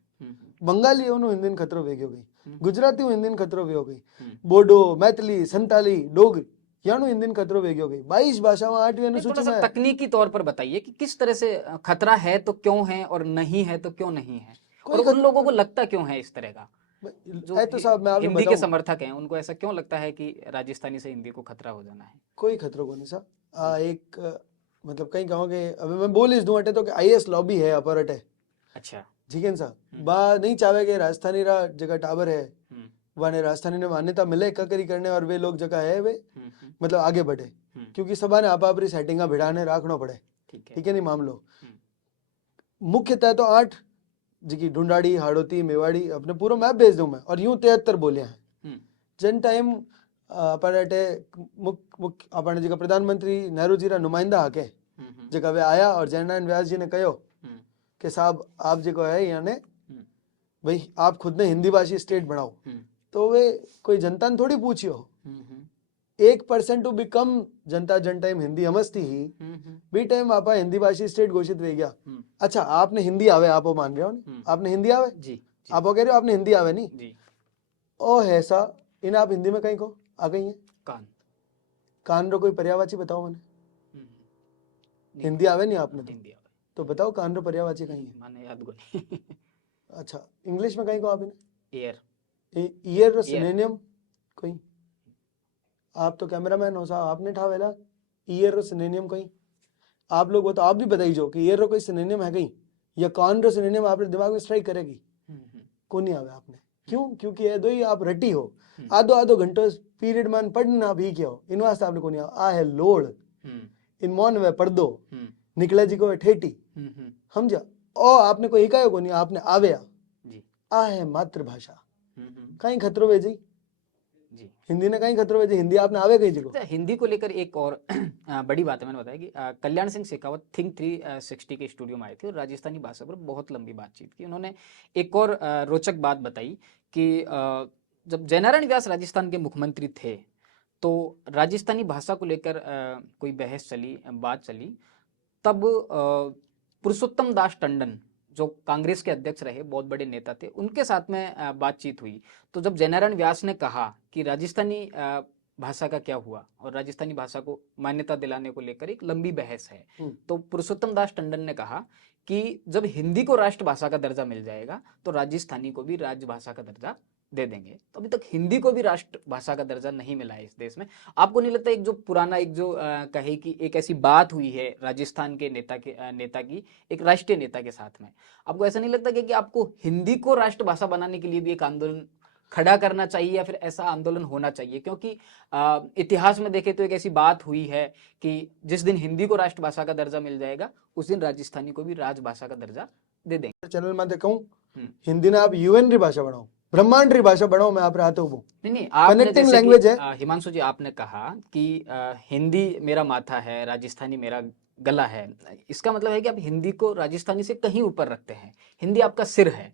बंगाली उन्हों हिंदी खतरो भी हो गई गुजराती हिंदी खतरो भी हो गई बोडो मैथिली संताली डोगरी यानो हिंदी खतरो भी हो गई 22 भाषाओं 8वीं अनुसूची में तकनीकी तौर पर बताइए कि किस तरह से खतरा है तो क्यों है और नहीं है तो क्यों नहीं है और उन लोगों को लगता क्यों है इस तरह का जो तो साहब मैं आपको हिंदी के समर्थक हैं उनको ऐसा क्यों लगता है कि राजस्थानी से हिंदी को खतरा हो जाना है कोई खतरा को नहीं सा एक मतलब कहीं कहोगे अभी मैं बोल इस दूं अटे तो कि आईएएस लॉबी है अपर अटे अच्छा ठीक है सा बा नहीं चाहे कि राजस्थानी रा जगह टावर है वाने राजस्थानी ने मान्यता मिले ककरी करने और वे लोग जगह है वे मतलब आगे बढ़े क्योंकि सबा ने आप अपनी सेटिंगा भिड़ाने रखना पड़े ठीक है नहीं मामलो मुख्यतः तो 8 जी ढूंढाड़ी हाड़ोती मेवाड़ी अपने पूरा मैप भेज दूं मैं और यूं 73 बोले हैं जिन टाइम अपने अपने जी प्रधानमंत्री नेहरू जी रा नुमाइंदा आके जगह वे आया और जयनारायण व्यास जी ने कहो कि साहब आप जो है यानी भाई आप खुद ने हिंदी भाषी स्टेट बनाओ तो वे कोई जनता ने थोड़ी पूछियो 1% टू बी कम जनता जन टाइम हिंदी समझती ही बी टाइम आप हिंदी भाषी स्टेट घोषित हो गया अच्छा आपने हिंदी आवे आप मान रहे हो आपने हिंदी आवे जी आप कह रहे हो आपने हिंदी आवे नहीं ओ है सा इन आप हिंदी में कहीं को आ गई है कान रो कोई पर्यायवाची बताओ मैंने हिंदी आवे नहीं आपने तो बताओ कान रो पर्यायवाची कहीं है माने याद को अच्छा इंग्लिश में कहीं को आपने ईयर रो सिनोनिम कोई आप तो कैमरामैन हो साहब आपने ठावेला ईयर रो सिनोनिम कोई आप लोग तो आप भी बताइए जो कि ईयर रो कोई सिनोनिम है कहीं या कान रो सिनोनिम आपके दिमाग में स्ट्राइक करेगी कोनी आवे आपने क्यों क्योंकि ये दो ही आप रटी हो आधो आधो घंटो पीरियड मान पढ़ना भी क्या हो इन वास्ते आपने कोनी आ है लोड इन मौन वे पर्दो निकले जी को ठेठी समझा ओ आपने कोई इकायो कोनी आपने आवे आ है मातृभाषा कहीं खतरो वे जी जी हिंदी ने कहीं खतरो वे जी हिंदी आपने आवे कहीं जी को हिंदी को लेकर एक और बड़ी बात है मैंने बताया कि कल्याण सिंह शेखावत थिंक 360 के स्टूडियो में आए थे और राजस्थानी भाषा पर बहुत लंबी बातचीत की उन्होंने एक और रोचक बात बताई कि जब जयनारायण व्यास राजस्थान के मुख्यमंत्री थे तो राजस्थानी भाषा को लेकर कोई बहस चली बात चली तब पुरुषोत्तम दास टंडन जो कांग्रेस के अध्यक्ष रहे बहुत बड़े नेता थे उनके साथ में बातचीत हुई तो जब जयनारायण व्यास ने कहा कि राजस्थानी भाषा का क्या हुआ और राजस्थानी भाषा को मान्यता दिलाने को लेकर एक लंबी बहस है तो पुरुषोत्तम दास टंडन ने कहा कि जब हिंदी को राष्ट्रभाषा का दर्जा मिल जाएगा तो राजस्थानी को भी राजभाषा का दर्जा दे देंगे। तो अभी तक हिंदी को भी राष्ट्रभाषा का दर्जा नहीं मिला है इस देश में। आपको नहीं लगता एक जो पुराना एक जो कहे कि एक ऐसी बात हुई है राजस्थान के नेता की एक राष्ट्रीय नेता के साथ में, आपको ऐसा नहीं लगता कि आपको हिंदी को राष्ट्रभाषा बनाने के लिए भी एक आंदोलन खड़ा करना चाहिए या फिर ऐसा आंदोलन होना चाहिए? क्योंकि इतिहास में देखें तो एक ऐसी बात हुई है कि जिस दिन हिंदी को राष्ट्रभाषा का दर्जा मिल जाएगा उस दिन राजस्थानी को भी राजभाषा का दर्जा दे देंगे। चैनल में कहूँ हिंदी ने आप यूएन री भाषा बनाओ ब्रह्मांड री भाषा बनाओ मैं आप रात हूँ नहीं आपने कनेक्टिंग लैंग्वेज है। हिमांशु जी आपने कहा कि हिंदी मेरा माथा है राजस्थानी मेरा गला है, इसका मतलब है कि आप हिंदी को राजस्थानी से कहीं ऊपर रखते हैं, हिंदी आपका सिर है।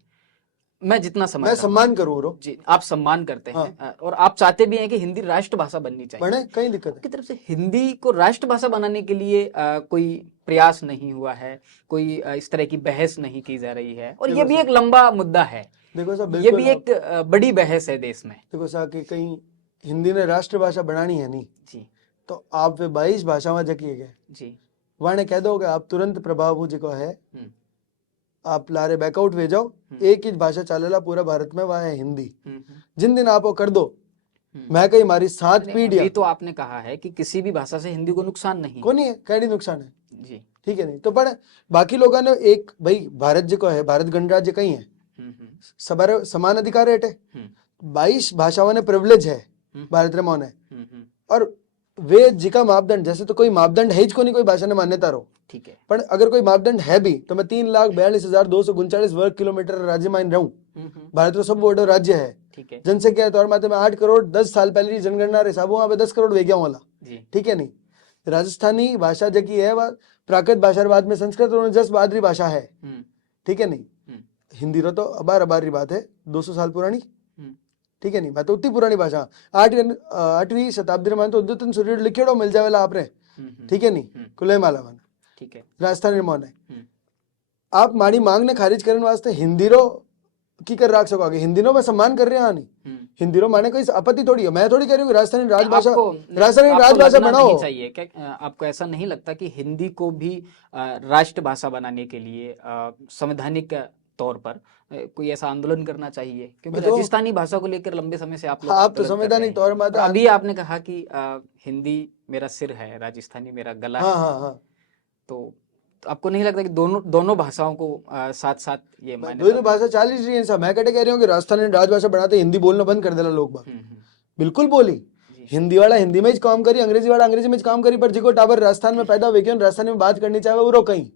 मैं जितना समझ मैं सम्मान करूँ जी आप सम्मान करते हैं और आप चाहते भी हैं कि हिंदी राष्ट्रभाषा बननी चाहिए। बने कहीं दिक्कत है की तरफ से हिंदी को राष्ट्रभाषा बनाने के लिए कोई प्रयास नहीं हुआ है, कोई इस तरह की बहस नहीं की जा रही है और ये भी एक लंबा मुद्दा है। देखो साहब ये भी एक बड़ी बहस है देश में। देखो साहब कि कहीं हिंदी ने राष्ट्रभाषा बनानी है नहीं जी तो आप वे 22 भाषावां जकिए गए जी वाने कह दोगे आप तुरंत प्रभाव हो जिको है आप लारे बैकआउट वे जाओ एक ही भाषा चलेला पूरा भारत में वह है हिंदी। जिन दिन आप वो कर दो मैं कहीं हमारी 7 पीढ़ियां तो आपने कहा है कि किसी भी भाषा से हिंदी को नुकसान नहीं को नहीं है कैडी नुकसान है जी ठीक है नहीं तो पर बाकी लोगों ने एक भाई भारत जो है भारत गणराज्य कहीं है सबारे समान अधिकार है 22 भाषाओं ने प्रिविलेज है भारत रे मौन है और वे जिका मापदंड जैसे तो कोई मापदंड है को नहीं कोई भाषा ने मान्यता रो ठीक है पर अगर कोई मापदंड है भी तो मैं 3,42,239 वर्ग किलोमीटर राज्य में रहूं भारत का सब बड़ो राज्य है ठीक है जनसंख्या के तौर माते में 8 करोड़ 10 साल पहले की जनगणना रे हिसाब वहां पे 10 करोड़ वेग्या वाला ठीक है नहीं राजस्थानी भाषा जकी है वह प्राकृत भाषा बाद में संस्कृत और जस बादरी भाषा है ठीक है नहीं हिंदी रो तो अबार री बात है 200 साल पुरानी ठीक है नहीं बात तो उतनी पुरानी भाषा 8वीं शताब्दी में तो उद्योतन सूर्य लिखेड़ो मिल जावेला आपने ठीक है नहीं कुले माला वन ठीक है राजस्थानी मौन है आप माड़ी मांग ने खारिज करने वास्ते हिंदी रो की कर राख सकोगे हिंदी नो मैं सम्मान कर रहा नहीं हिंदी रो माने कोई आपत्ति थोड़ी है मैं थोड़ी कह रही हूँ राजस्थानी राजभाषा बनाओ चाहिए क्या आपको ऐसा नहीं लगता कि हिंदी को भी राष्ट्रभाषा बनाने के लिए संवैधानिक तौर पर कोई ऐसा आंदोलन करना चाहिए? क्योंकि राजस्थानी भाषा को लेकर लंबे समय से आप लोग तो संवैधानिक तौर पर अभी आपने कहा कि हिंदी मेरा सिर है राजस्थानी मेरा गला है तो आपको नहीं लगता कि दोनों भाषाओं को साथ साथ ये दोनों भाषा चाल रही है मैं कह रही हूँ कि राजस्थानी राजभाषा बनाते हिंदी बोलना बंद कर देना लोग बिल्कुल बोली हिंदी वाला हिंदी में काम करी अंग्रेजी वाला अंग्रेजी में काम करी पर जिको टावर राजस्थान में पैदा हुए राजस्थानी में बात करनी चाहे वो कहीं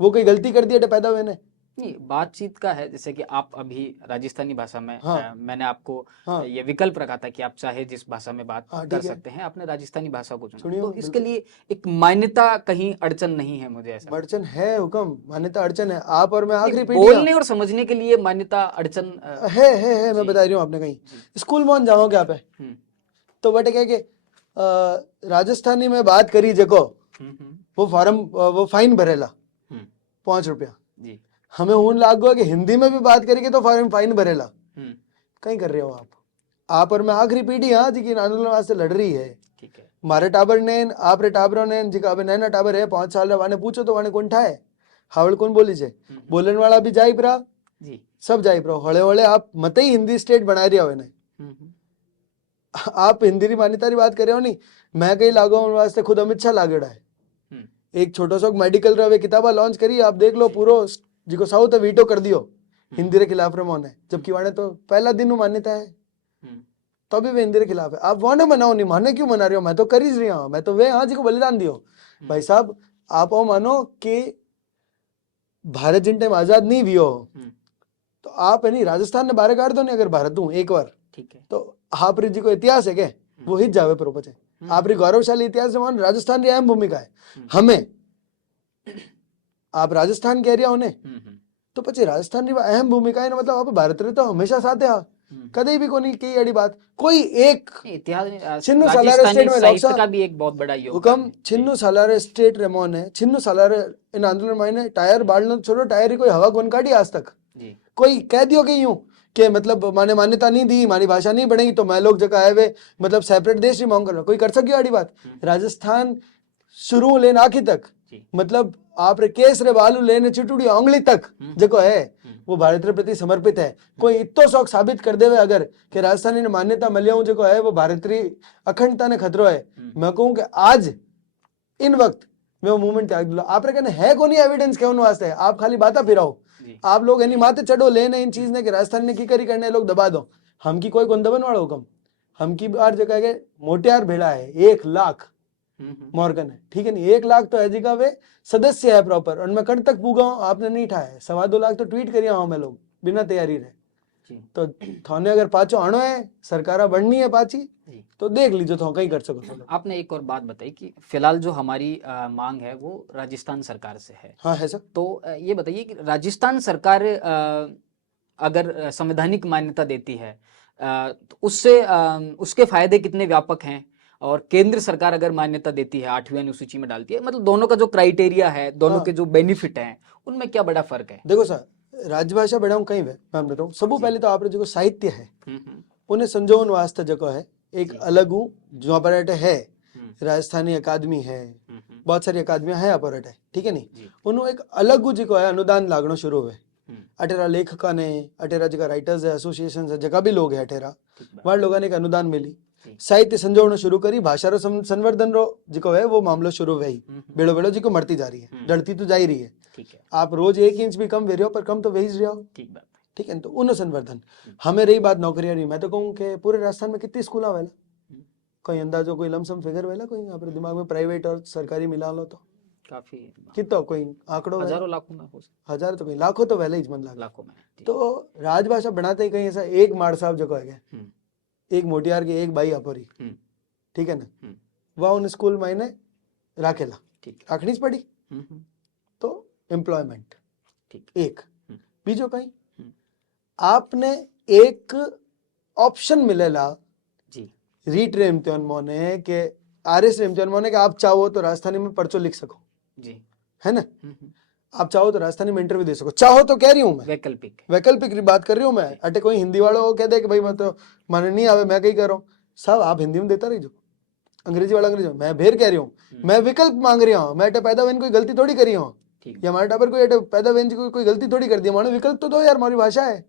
वो कोई गलती कर दी पैदा हुए ने नहीं बातचीत का है जैसे कि आप अभी राजस्थानी भाषा में मैंने आपको ये विकल्प रखा था कि आप चाहे जिस भाषा में बात कर सकते हैं आपने राजस्थानी भाषा को चुना तो इसके लिए एक मान्यता कहीं अड़चन नहीं है? मुझे ऐसा अड़चन है हुक्म मान्यता अड़चन है आप और मैं आखिरी बोलने और समझने के लिए मान्यता अड़चन है मैं बता रही हूँ आपने कहीं स्कूल में जाओ क्या पे तो बटे क्या कि राजस्थानी में बात करी जको वो फॉर्म वो फाइन भरेला 5 रुपया जी हमें ऊन लागो कि हिंदी में भी बात करेंगे तो फाइन भरेला कहीं कर रहे हो आप और मैं आखिरी पीढ़ी हाँ जी की आंदोलन वास्ते लड़ रही है ठीक है मारे टाबर ने आप रे टाबरों ने जी का नैना टाबर है 5 साल वाने पूछो तो वाने कौन ठाए हावड़ कौन बोली छे बोलने वाला भी जाई परा जी सब जाई परा हौले हौले आप मत ही हिंदी स्टेट बना रही हो ने आप हिंदी की मान्यता की बात कर रहे हो नहीं मैं कहीं लागो वास्ते खुद अमित शाह लागेड़ा है एक छोटो सा मेडिकल रे किताबा लॉन्च करी आप देख लो पूरा जिको साउथ वीटो कर दियो हिंदी रे खिलाफ रे मोने जबकि वाने तो पहला दिन नु मान्यता है तो भी वे हिंदी रे खिलाफ है। आप वो ना मनाओ नहीं माने क्यों मना रहे हो, मैं तो कर ही रही हूँ, मैं तो वे हाँ जी को बलिदान दियो। भाई साहब आप वो मानो कि भारत जिन टाइम आजाद नहीं भी हो तो आप है नहीं राजस्थान ने बारे काट दो नहीं अगर भारत दूं एक बार ठीक है तो आप जी को इतिहास है के वो हित जावे पर उपज है आप री गौरवशाली इतिहास में मान राजस्थान की अहम भूमिका है। हमें आप राजस्थान कह रहे हो ने तो પછી राजस्थान की अहम भूमिका है मतलब आप भारत रे तो हमेशा साथ है कदे भी कोनी की अड़ी बात कोई एक इतिहास छिन्नु सालारे स्टेट में साहित्य का भी एक बहुत बड़ा योगदान हुकम है। छिन्नु सालारे स्टेट रेमोन है छिन्नु सालारे इन आंदोलन मायने टायर बाड़नो छोड़ो टायर ही कोई हवा कौन काटी आज तक जी कोई कह दियो कि यूं कि मतलब माने मान्यता नहीं दी हमारी भाषा नहीं बढ़ेगी तो मैं लोग जगह आए वे मतलब सेपरेट देश ही मांग कर कोई कर सकियो आड़ी बात राजस्थान शुरू लेन आखिर तक मतलब आप रे केस रे बालू लेने चिटुड़ी उंगली तक जको है वो भारत रे प्रति समर्पित है। कोई इतो शौक साबित कर देवे अगर कि राजस्थानी ने मान्यता मिलिया जो है वो भारत री अखंडता ने खतरो है मैं कहूं कि आज इन वक्त में वो मूवमेंट त्याग दिलो आप रे कहने है कोनी एविडेंस केवन वास्ते आप खाली बाता फिराओ आप लोग यानी माते चढ़ो लेने इन चीज ने कि राजस्थान ने की करी करने लोग दबा दो हम की कोई दबन वाला हुकम हम की बार जगह के मोटियार भेड़ा है 1 लाख मॉर्गन है ठीक है नहीं 1 लाख तो है जी का वे सदस्य है प्रॉपर और मैं कण तक पूगा हूं आपने नहीं ठाया 2.25 लाख तो ट्वीट करिया हूं मैं लोग बिना तैयारी रहे तो थाने अगर पाचो आनो है सरकारा बननी है पाची तो देख लीजिए तो कहीं कर सको। आपने एक और बात बताई कि फिलहाल जो हमारी मांग है वो राजस्थान सरकार से है। हाँ है सर। तो ये बताइए कि राजस्थान सरकार अगर संवैधानिक मान्यता देती है तो उससे उसके फायदे कितने व्यापक हैं और केंद्र सरकार अगर मान्यता देती है 8वीं अनुसूची में डालती है मतलब दोनों का जो क्राइटेरिया है दोनों के जो बेनिफिट हैं उनमें क्या बड़ा फर्क है। देखो सर राजभाषा बढ़ाऊं कहीं वे मैं बताऊं सबू पहले तो आप जो साहित्य है उन्हें संजोवन वास्ते जो है एक अलग जो अपरेट है राजस्थानी अकादमी है बहुत सारी अकादमियां है अपरेट है ठीक है नहीं उन्होंने एक अलग जो है अनुदान लागनो शुरू हुए अटेरा लेखका ने अटेरा जगह राइटर्स है एसोसिएशन है जगह भी लोग है अटेरा वहां लोगों ने एक अनुदान मिली साहित्य संजोवन शुरू करी भाषा रो संवर्धन रो जिको है वो मामलो शुरू वही बेड़ो बेड़ो जिको मरती जा रही है डरती तो जा ही रही है आप रोज 1 इंच भी कम वे रहे हो पर कम तो वही रहे हो ठीक है तो उन संवर्धन हमें रही बात नौकरियां रही मैं तो कहूँ कि पूरे राजस्थान में कितनी स्कूल वेला कोई अंदाजो कोई लमसम फिगर वेला कोई आप दिमाग में प्राइवेट और सरकारी मिला लो तो काफी कितना कोई आंकड़ो हजारों लाखों में हो हजार तो कहीं लाखों तो वेला ही मन लाखों में तो राजभाषा बनाते ही कहीं ऐसा एक माड़ साहब जो है एक मोटियार की एक बाई अपोरी ठीक है ना वह उन स्कूल मायने राखेला राखनी पड़ी तो एम्प्लॉयमेंट एक बीजो कहीं आपने एक ऑप्शन मिलेला जी रीट रे इम्तिहान मोने के आरएस रे इम्तिहान मोने के आप चाहो तो राजस्थानी में पर्चो लिख सको जी है ना आप चाहो तो राजस्थानी में इंटरव्यू दे सको चाहो तो कह रही हूँ मैं वैकल्पिक की बात कर रही हूँ मैं अटे कोई हिंदी वालों को कह दे कि भाई मैं तो माने नहीं आवे मैं कहीं कर रहा हूँ साहब आप हिंदी में देता रही जो अंग्रेजी वाला अंग्रेजी मैं भेर कह रही हूँ मैं विकल्प मांग रही हूँ मैं पैदा वेन कोई गलती थोड़ी करी हूँ या हमारे टाबर कोई पैदा वेन कोई गलती थोड़ी कर दी मानो विकल्प तो दो यार हमारी भाषा है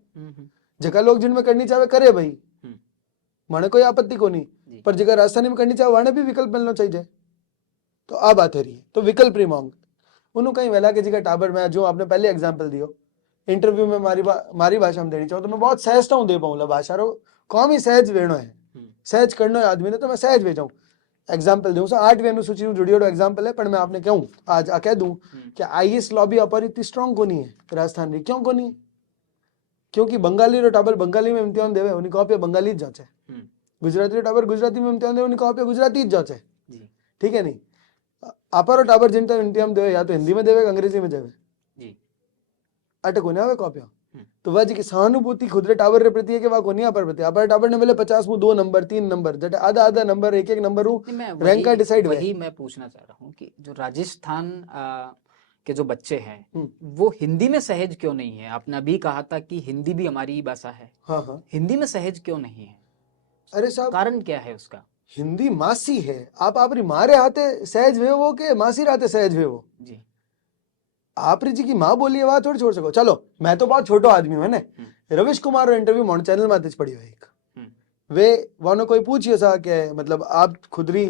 जगह लोग जिनमें करनी चाहे करे भाई माने कोई आपत्ति को नहीं पर जगह राजस्थानी में करनी चाहे वहां भी विकल्प मिलना चाहिए तो आ बात हो रही है तो विकल्प नहीं मांग उन्होंने कहीं वेला के जगह टाबर में जो आपने पहले एग्जाम्पल दियो इंटरव्यू में मारी भाषा में देनी चाहूँ तो मैं बहुत सहजता हूँ दे पाऊंगा भाषा रो कौन ही सहज वेणो है सहज करना है आदमी ने तो मैं सहज भेजाऊँ एग्जाम्पल दूँ 8वीं अनुसूची में जुड़ियो एग्जाम्पल है पर मैं आपने कहूँ आज कह दूँ कि आईएएस लॉबी अपर इतनी स्ट्रॉन्ग को नहीं है राजस्थान की क्यों को नहीं क्योंकि बंगाली रो टाबर बंगाली में इम्तिहान देवे उन्हीं कॉपी बंगाली जांचे गुजराती टाबर गुजराती में इम्तिहान देवे उन्हीं कॉपी गुजराती जांचे ठीक है नहीं अपर टाबर जिन तक इम्तिहान देवे या तो हिंदी में देवे अंग्रेजी में देवे अटक होने आवे कॉपियां तो वह जी सहानुभूति खुद रे टावर रे प्रति है कि वह कोनी अपर प्रति अपर टावर ने बोले 50 में 2 नंबर 3 नंबर जट आधा आधा नंबर एक नंबर रैंक का डिसाइड वही मैं पूछना चाह रहा हूँ कि जो राजस्थान के जो बच्चे हैं वो हिंदी में सहज क्यों नहीं है। आपने अभी कहा था कि हिंदी भी हमारी भाषा है। हाँ। हिंदी में सहज क्यों नहीं है? अरे साहब कारण क्या है उसका? हिंदी मासी है आप आपरी मारे हाथे सहज वे वो के मासी राते सहज वे वो जी आप जी की माँ बोली है वहां थोड़ी छोड़ सको। चलो मैं तो बहुत छोटो आदमी हूँ ने रविश कुमार इंटरव्यू मोन चैनल में पड़ी हुई एक वे वानो कोई पूछियो सा के मतलब आप खुदरी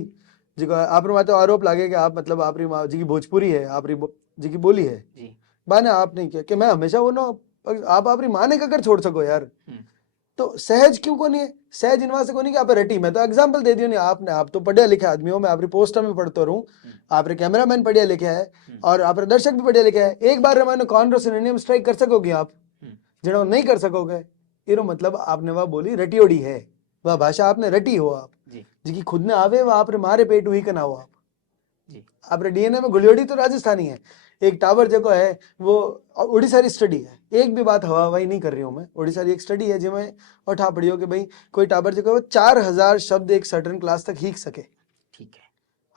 जी आप माते आरोप लागे कि आप मतलब आपरी माँ जी की भोजपुरी है आपरी जी की बोली है बाने आप नहीं किया कि मैं हमेशा वो और आप अपनी माँ ने ककर छोड़ सको यार, तो सहज क्यों को नहीं है? सहज इनवा से को नहीं कि आप रटी। मैं तो एग्जाम्पल दे दियो नहीं, आपने, आप तो पढ़े लिखे आदमी हो, मैं आपकी पोस्टर में पढ़ता रहूं, आपरे कैमरामैन पढ़िया लिखे है और आपरे दर्शक भी पढ़िया लिखे है। एक बार मैंने कॉन्ग्रेस में स्ट्राइक कर सकोगे आप, जिन्हों नहीं कर सकोगे, इरो मतलब आपने वह बोली रटी ओडी है, वह भाषा आपने रटी हो आप जी खुद ने आवे, वह आपरे मारे पेट हुई कना हो आप जी। आपरे डीएनए में गुलियोड़ी तो राजस्थानी है। एक टावर जो है वो उड़ीसा की स्टडी है, एक भी बात हवाई नहीं कर रही हूँ मैं, उड़ीसा की एक स्टडी है जिसमें और ठा पड़ी हो कि भाई कोई टावर जो वो 4000 शब्द एक सर्टन क्लास तक हीक सके, ठीक है,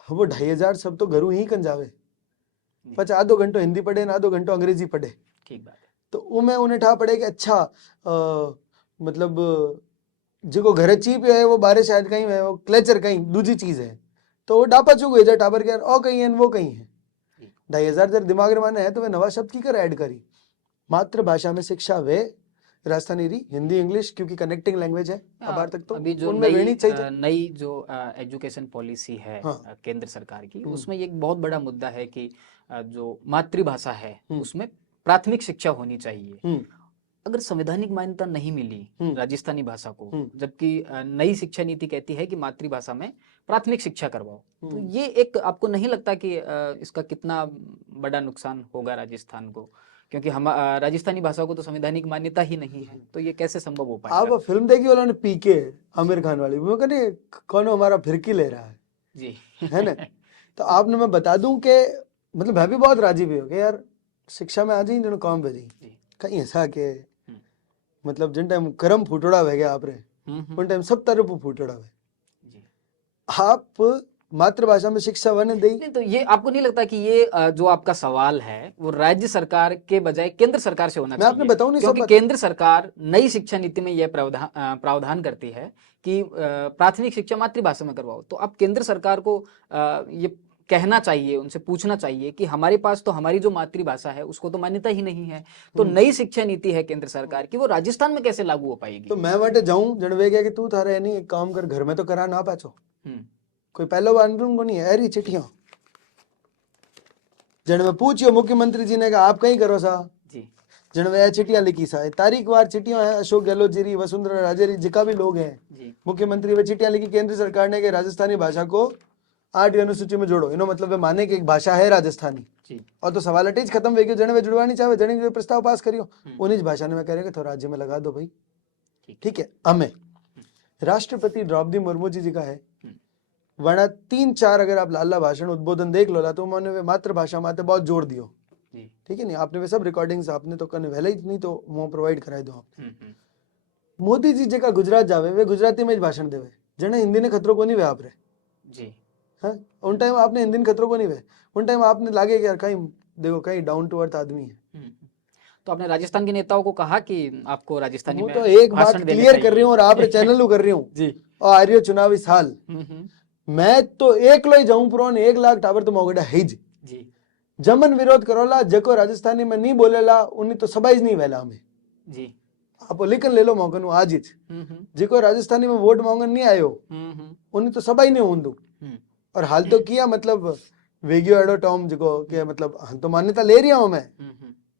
वो 2500 शब्द तो घरू ही कन जावे, पच आधो घंटो हिंदी पढ़े ना आधो घंटो अंग्रेजी पढ़े, ठीक बात है। तो वो मैं उन्हें ठा पड़े कि अच्छा मतलब जो घरे चीप है वो बारे शायद कहीं है, वो क्लेचर कहीं दूसरी चीज है, तो वो डापा चुक हो जाए टावर के ओ कहीं है वो कहीं है। 2500 जब दिमाग रवाना है तो वे नवा शब्द की कर ऐड करी। मातृभाषा में शिक्षा वे राजस्थानी री, हिंदी इंग्लिश क्योंकि कनेक्टिंग लैंग्वेज है अबार तक, तो अभी जो उनमें वेणी चाहिए। नई जो एजुकेशन पॉलिसी है केंद्र सरकार की, उसमें एक बहुत बड़ा मुद्दा है कि जो मातृभाषा है उसमें प्राथमिक शिक्षा होनी चाहिए। अगर संवैधानिक मान्यता नहीं मिली राजस्थानी भाषा को, जबकि नई शिक्षा नीति कहती है कि मातृभाषा में प्राथमिक शिक्षा करवाओ, तो ये एक आपको नहीं लगता कि इसका कितना बड़ा नुकसान होगा राजस्थान को? क्योंकि हम राजस्थानी भाषा को तो संवैधानिक मान्यता ही नहीं है, तो ये कैसे संभव हो पाएगा? आप फिल्म देखी उन्होंने पीके आमिर खान वाली, वो कहने कौन हमारा फिरकी ले रहा है जी है ना। तो आपने मैं बता दूं कि मतलब मैं भी बहुत राजी भी हो गया यार, शिक्षा में आ जाई जन काम भेजी कहीं ऐसा के मतलब जिन टाइम करम फूटोड़ा हो गया आपरे उन टाइम सब तरफ फूटोड़ा है। आप मातृभाषा में शिक्षा बने दे, तो ये आपको नहीं लगता कि ये जो आपका सवाल है वो राज्य सरकार के बजाय केंद्र सरकार से होना चाहिए? मैं आपने बताऊं नहीं, क्योंकि केंद्र सरकार नई शिक्षा नीति में यह प्रावधान करती है कि प्राथमिक शिक्षा मातृभाषा में करवाओ, तो आप केंद्र सरकार को ये कहना चाहिए, उनसे पूछना चाहिए कि हमारे पास तो हमारी जो मातृभाषा है उसको तो मान्यता ही नहीं है, तो नई शिक्षा नीति है केंद्र सरकार की, वो राजस्थान में कैसे लागू हो पाएगी? तो मैं बाटे जाऊं जनवे गया कि तू थारे नहीं एक काम कर, घर में तो करा ना पाचो, कोई पहलो बांधूं को नहीं है री चिट्ठियां जन में पूछियो मुख्यमंत्री जी ने कहा आप कहीं करो सा जी, जन में चिट्ठियां लिखी सा तारीख वार चिट्ठियां है, अशोक गहलोत जी, वसुंधरा राजे जी जिका भी लोग हैं मुख्यमंत्री वे चिट्ठियां लिखी केंद्र सरकार ने कि राजस्थानी भाषा को 8 अनुसूची में जोड़ो, इनो मतलब माने कि एक भाषा है राजस्थानी जी। और तो सवाल अटेज खत्म हो गया, जने वे जुड़वानी चाहे जने प्रस्ताव पास करियो उन्हीं भाषा ने मैं कह रहे तो राज्य में लगा दो भाई, ठीक है। हमें राष्ट्रपति द्रौपदी मुर्मू जी का है वरना 3-4 अगर आप लाला भाषण उद्बोधन देख लो तो उन्होंने मातृभाषा माते बहुत जोर दियो, ठीक है नहीं, आपने वे सब रिकॉर्डिंग्स आपने तो करने पहले ही नहीं तो वो प्रोवाइड कराए दो आप। मोदी जी जगह गुजरात जावे वे गुजराती में भाषण देवे, जने हिंदी ने खतरो को नहीं वे आप रे जी, हाँ उन टाइम आपने हिंदी ने खतरो को नहीं वे, उन टाइम आपने लागे कि यार कहीं देखो कहीं डाउन टू अर्थ आदमी है। तो आपने राजस्थान के नेताओं को कहा कि आपको राजस्थानी में तो एक बात क्लियर कर रही हूँ और आप चैनल कर रही हूँ जी, और आ रही हो चुनावी साल, मैं तो एक लो ही जाऊं पुरो 1 लाख टावर तो मोगड़ा है जी, जमन विरोध करोला जको राजस्थानी में नहीं बोलेला उन्हें तो सबाइज नहीं वेला हमें जी, आप लिखन ले लो मौकन आज ही जिको राजस्थानी में वोट मांगन नहीं आयो उन्हें तो सबाई नहीं होंदू, और हाल तो किया मतलब वेगियो एडो टॉम जिको के मतलब हम तो मान्यता ले रही हूं मैं,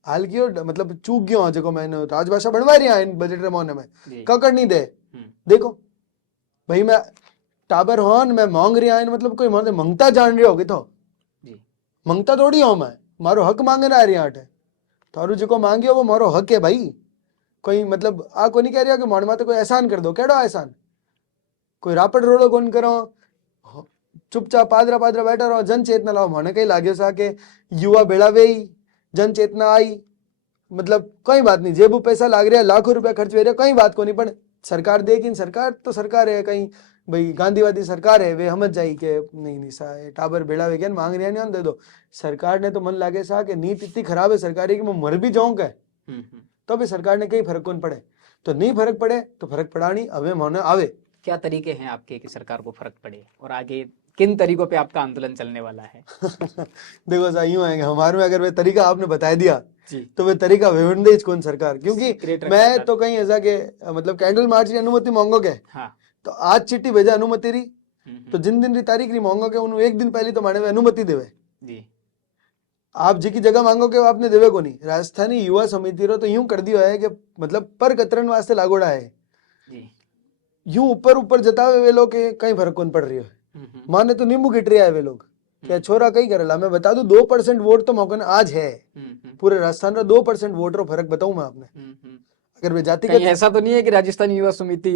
हाल कियो मतलब चूक गयो जिको मैंने राजभाषा बनवा रही इन बजट रे मोने में ककड़ नहीं दे, देखो भाई मैं टाबर हॉन मैं मांग रही आइन मतलब कोई माने मंगता जान रही होगी तो जी, मंगता थोड़ी हो मैं मारो हक मांगने आ रही आटे, थारू जिको मांगियो वो मारो हक है भाई, कोई मतलब आ को नहीं कह रहा कि मोड़ माते कोई एहसान कर दो, केड़ो एहसान, कोई रापड़ रोड़ो कौन करो, चुपचाप पादरा पादरा बैठा रहो, जन चेतना लाओ, मने कहीं लाग्यो सा के युवा बेड़ावे ही जन चेतना आई, मतलब कोई बात नहीं जेबू पैसा लाग रहा लाखों रुपया खर्च हो रहा कोई बात को नहीं, पर सरकार देगी, सरकार तो सरकार है, कहीं भाई गांधीवादी सरकार है वे समझ जाई के नहीं नहीं सा टाबर बेड़ावे क्या मांग रहा नहीं दे दो, सरकार ने तो मन लागे सा कि नीति इतनी खराब है सरकारी की मैं मर भी जाऊं क्या, तो भी सरकार ने कहीं फर्क कौन पड़े, तो नहीं फर्क पड़े तो फर्क पड़ा नहीं, अवे मोने आवे। क्या तरीके हैं आपके कि सरकार को फर्क पड़े और आगे किन तरीकों पे आपका आंदोलन चलने वाला है? देखो ऐसा यूं है हमारे में अगर वे तरीका आपने बता दिया तो वे तरीका विवरण कौन सरकार, क्योंकि मैं तो कहीं ऐसा के मतलब कैंडल मार्च की अनुमति मांगोगे हाँ। तो आज चिट्ठी भेजा अनुमति री तो जिन दिन री तारीख री मांगोगे उन्हें एक दिन पहले तो माने अनुमति देवे जी, आप जी की जगह मांगो कि आपने देवे को नहीं। राजस्थानी युवा समिति रो तो यूं कर दियो है कि मतलब पर कतरन वास्ते लागोड़ा है जी। यूं ऊपर ऊपर जतावे वे लोग के कहीं फर्क कौन पड़ रही है। माने तो नींबू गिट रहा है वे लोग क्या छोरा कहीं करेला। मैं बता दूं 2% वोट तो मौके आज है पूरे राजस्थान का 2% वोट रो फर्क बताऊं मैं आपने। अगर वे जाति कहीं ऐसा तो नहीं है कि राजस्थान युवा समिति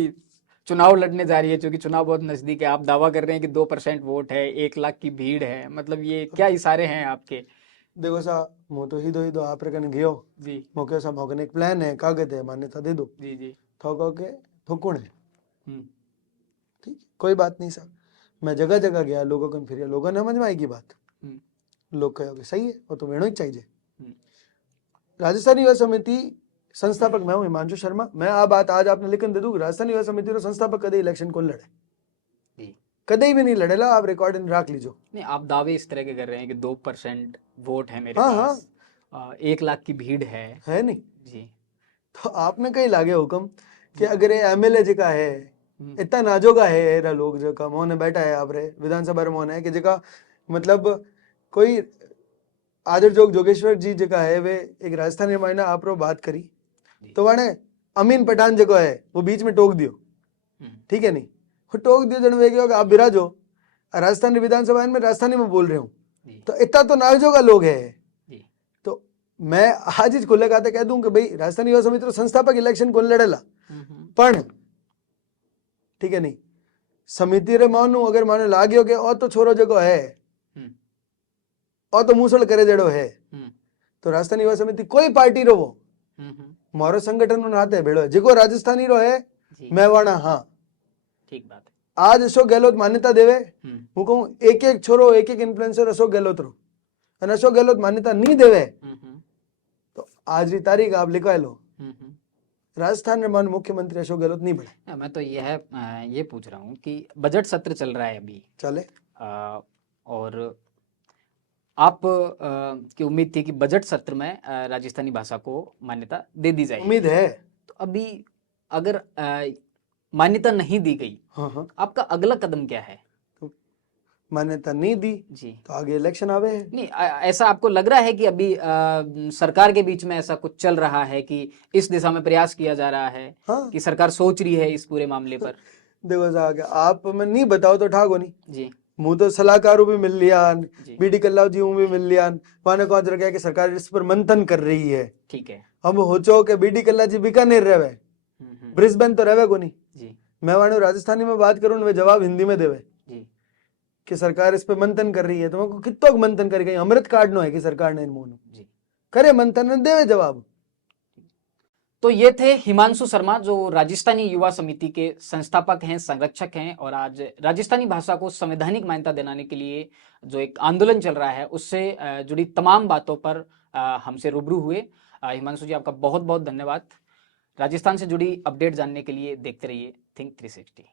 चुनाव लड़ने जा रही है, क्योंकि चुनाव बहुत नजदीक है, आप दावा कर रहे हैं कि 2% वोट है, 1 लाख की भीड़ है, मतलब ये क्या इशारे हैं आपके? देखो सा मो तो ही दो आप कने गयो जी मौके सा मौके एक प्लान है कागज है मान्यता दे दो जी जी। थोको के थोकुण है हम्म ठीक कोई बात नहीं सा। मैं जगह जगह गया लोगों को फिर लोगों ने समझ में आएगी बात। लोग कहोगे सही है वो तो वेणो ही चाहिए। राजस्थान युवा समिति संस्थापक मैं हूं हिमांशु शर्मा। मैं आ बात आज आपने लिखन दे दूं राजस्थान युवा समिति रो संस्थापक कदे इलेक्शन कौन लड़े कदे भी नहीं लड़ेला। आप रिकॉर्ड इन रख लीजो। नहीं, आप दावे इस तरह के कर रहे हैं कि 2% वोट है मेरे हाँ पास, 1 लाख की भीड़ है नहीं जी। तो आपने कहीं लागे हुक्म कि अगर ये एमएलए जी का है इतना नाजोगा है एरा लोग जो का मोने बैठा है आप रे विधानसभा रे मोने कि जका मतलब कोई आदर जोग जोगेश्वर जी जका है वे एक राजस्थानी मायना आप रो बात करी तो वाने अमीन पठान जको है वो बीच में टोक दियो ठीक है नहीं वो टोक दियो जन वे कि आप बिराजो राजस्थानी विधानसभा में राजस्थानी में बोल रहे हूँ तो इतना तो नाजोगा लोग है। तो मैं आज ही खुले खाते कह दूं कि भाई राजस्थानी युवा समिति संस्थापक इलेक्शन कौन लड़ेला पण ठीक है नहीं समिति रे मानू अगर माने लाग्यो के और तो छोरो जगो है और तो मूसल करे जड़ो है तो राजस्थानी युवा समिति कोई पार्टी रो वो मारो संगठन नो नाते भेड़ो है जिको राजस्थानी रो है मेवाड़ा। हाँ ठीक बात है। आज अशोक गहलोत मान्यता देवे हूँ कहूँ एक एक छोरो एक एक इन्फ्लुएंसर अशोक गहलोत रो और अशोक गहलोत मान्यता नहीं देवे तो आज की तारीख आप लिखवा लो राजस्थान में मान मुख्यमंत्री अशोक गहलोत नहीं बने। मैं तो ये पूछ रहा हूँ कि बजट सत्र चल रहा है अभी चले और आप की उम्मीद थी कि बजट सत्र में राजस्थानी भाषा को मान्यता दे दी जाएगी। उम्मीद है। तो अभी अगर मान्यता नहीं दी गई आपका अगला कदम क्या है? तो मान्यता नहीं दी जी तो आगे इलेक्शन आवे है। नहीं ऐसा आपको लग रहा है कि अभी सरकार के बीच में ऐसा कुछ चल रहा है कि इस दिशा में प्रयास किया जा रहा है? कि सरकार सोच रही है इस पूरे मामले पर? देखो साहब आप मैं नहीं बताओ तो ठाको नहीं जी मुँह तो सलाहकारों भी मिल लिया बीडी कल्लाव जी भी मिल लिया माने कौन रखा कि सरकार इस पर मंथन कर रही है। ठीक है हम होचो के बीडी कल्ला जी बीकानेर रहे ब्रिस्बेन तो रहे को नहीं जी। मैं वाणु राजस्थानी में बात करूं वे जवाब हिंदी में देवे जी कि सरकार इस पे मंथन कर रही है। तो मैं कितो मंथन करेगा अमृत कार्ड नो है कि सरकार ने मुंह जी करे मंथन देवे जवाब। तो ये थे हिमांशु शर्मा जो राजस्थानी युवा समिति के संस्थापक हैं, संरक्षक हैं और आज राजस्थानी भाषा को संवैधानिक मान्यता दिलाने के लिए जो एक आंदोलन चल रहा है उससे जुड़ी तमाम बातों पर हमसे रूबरू हुए। हिमांशु जी आपका बहुत बहुत धन्यवाद। राजस्थान से जुड़ी अपडेट जानने के लिए देखते रहिए थिंक 360।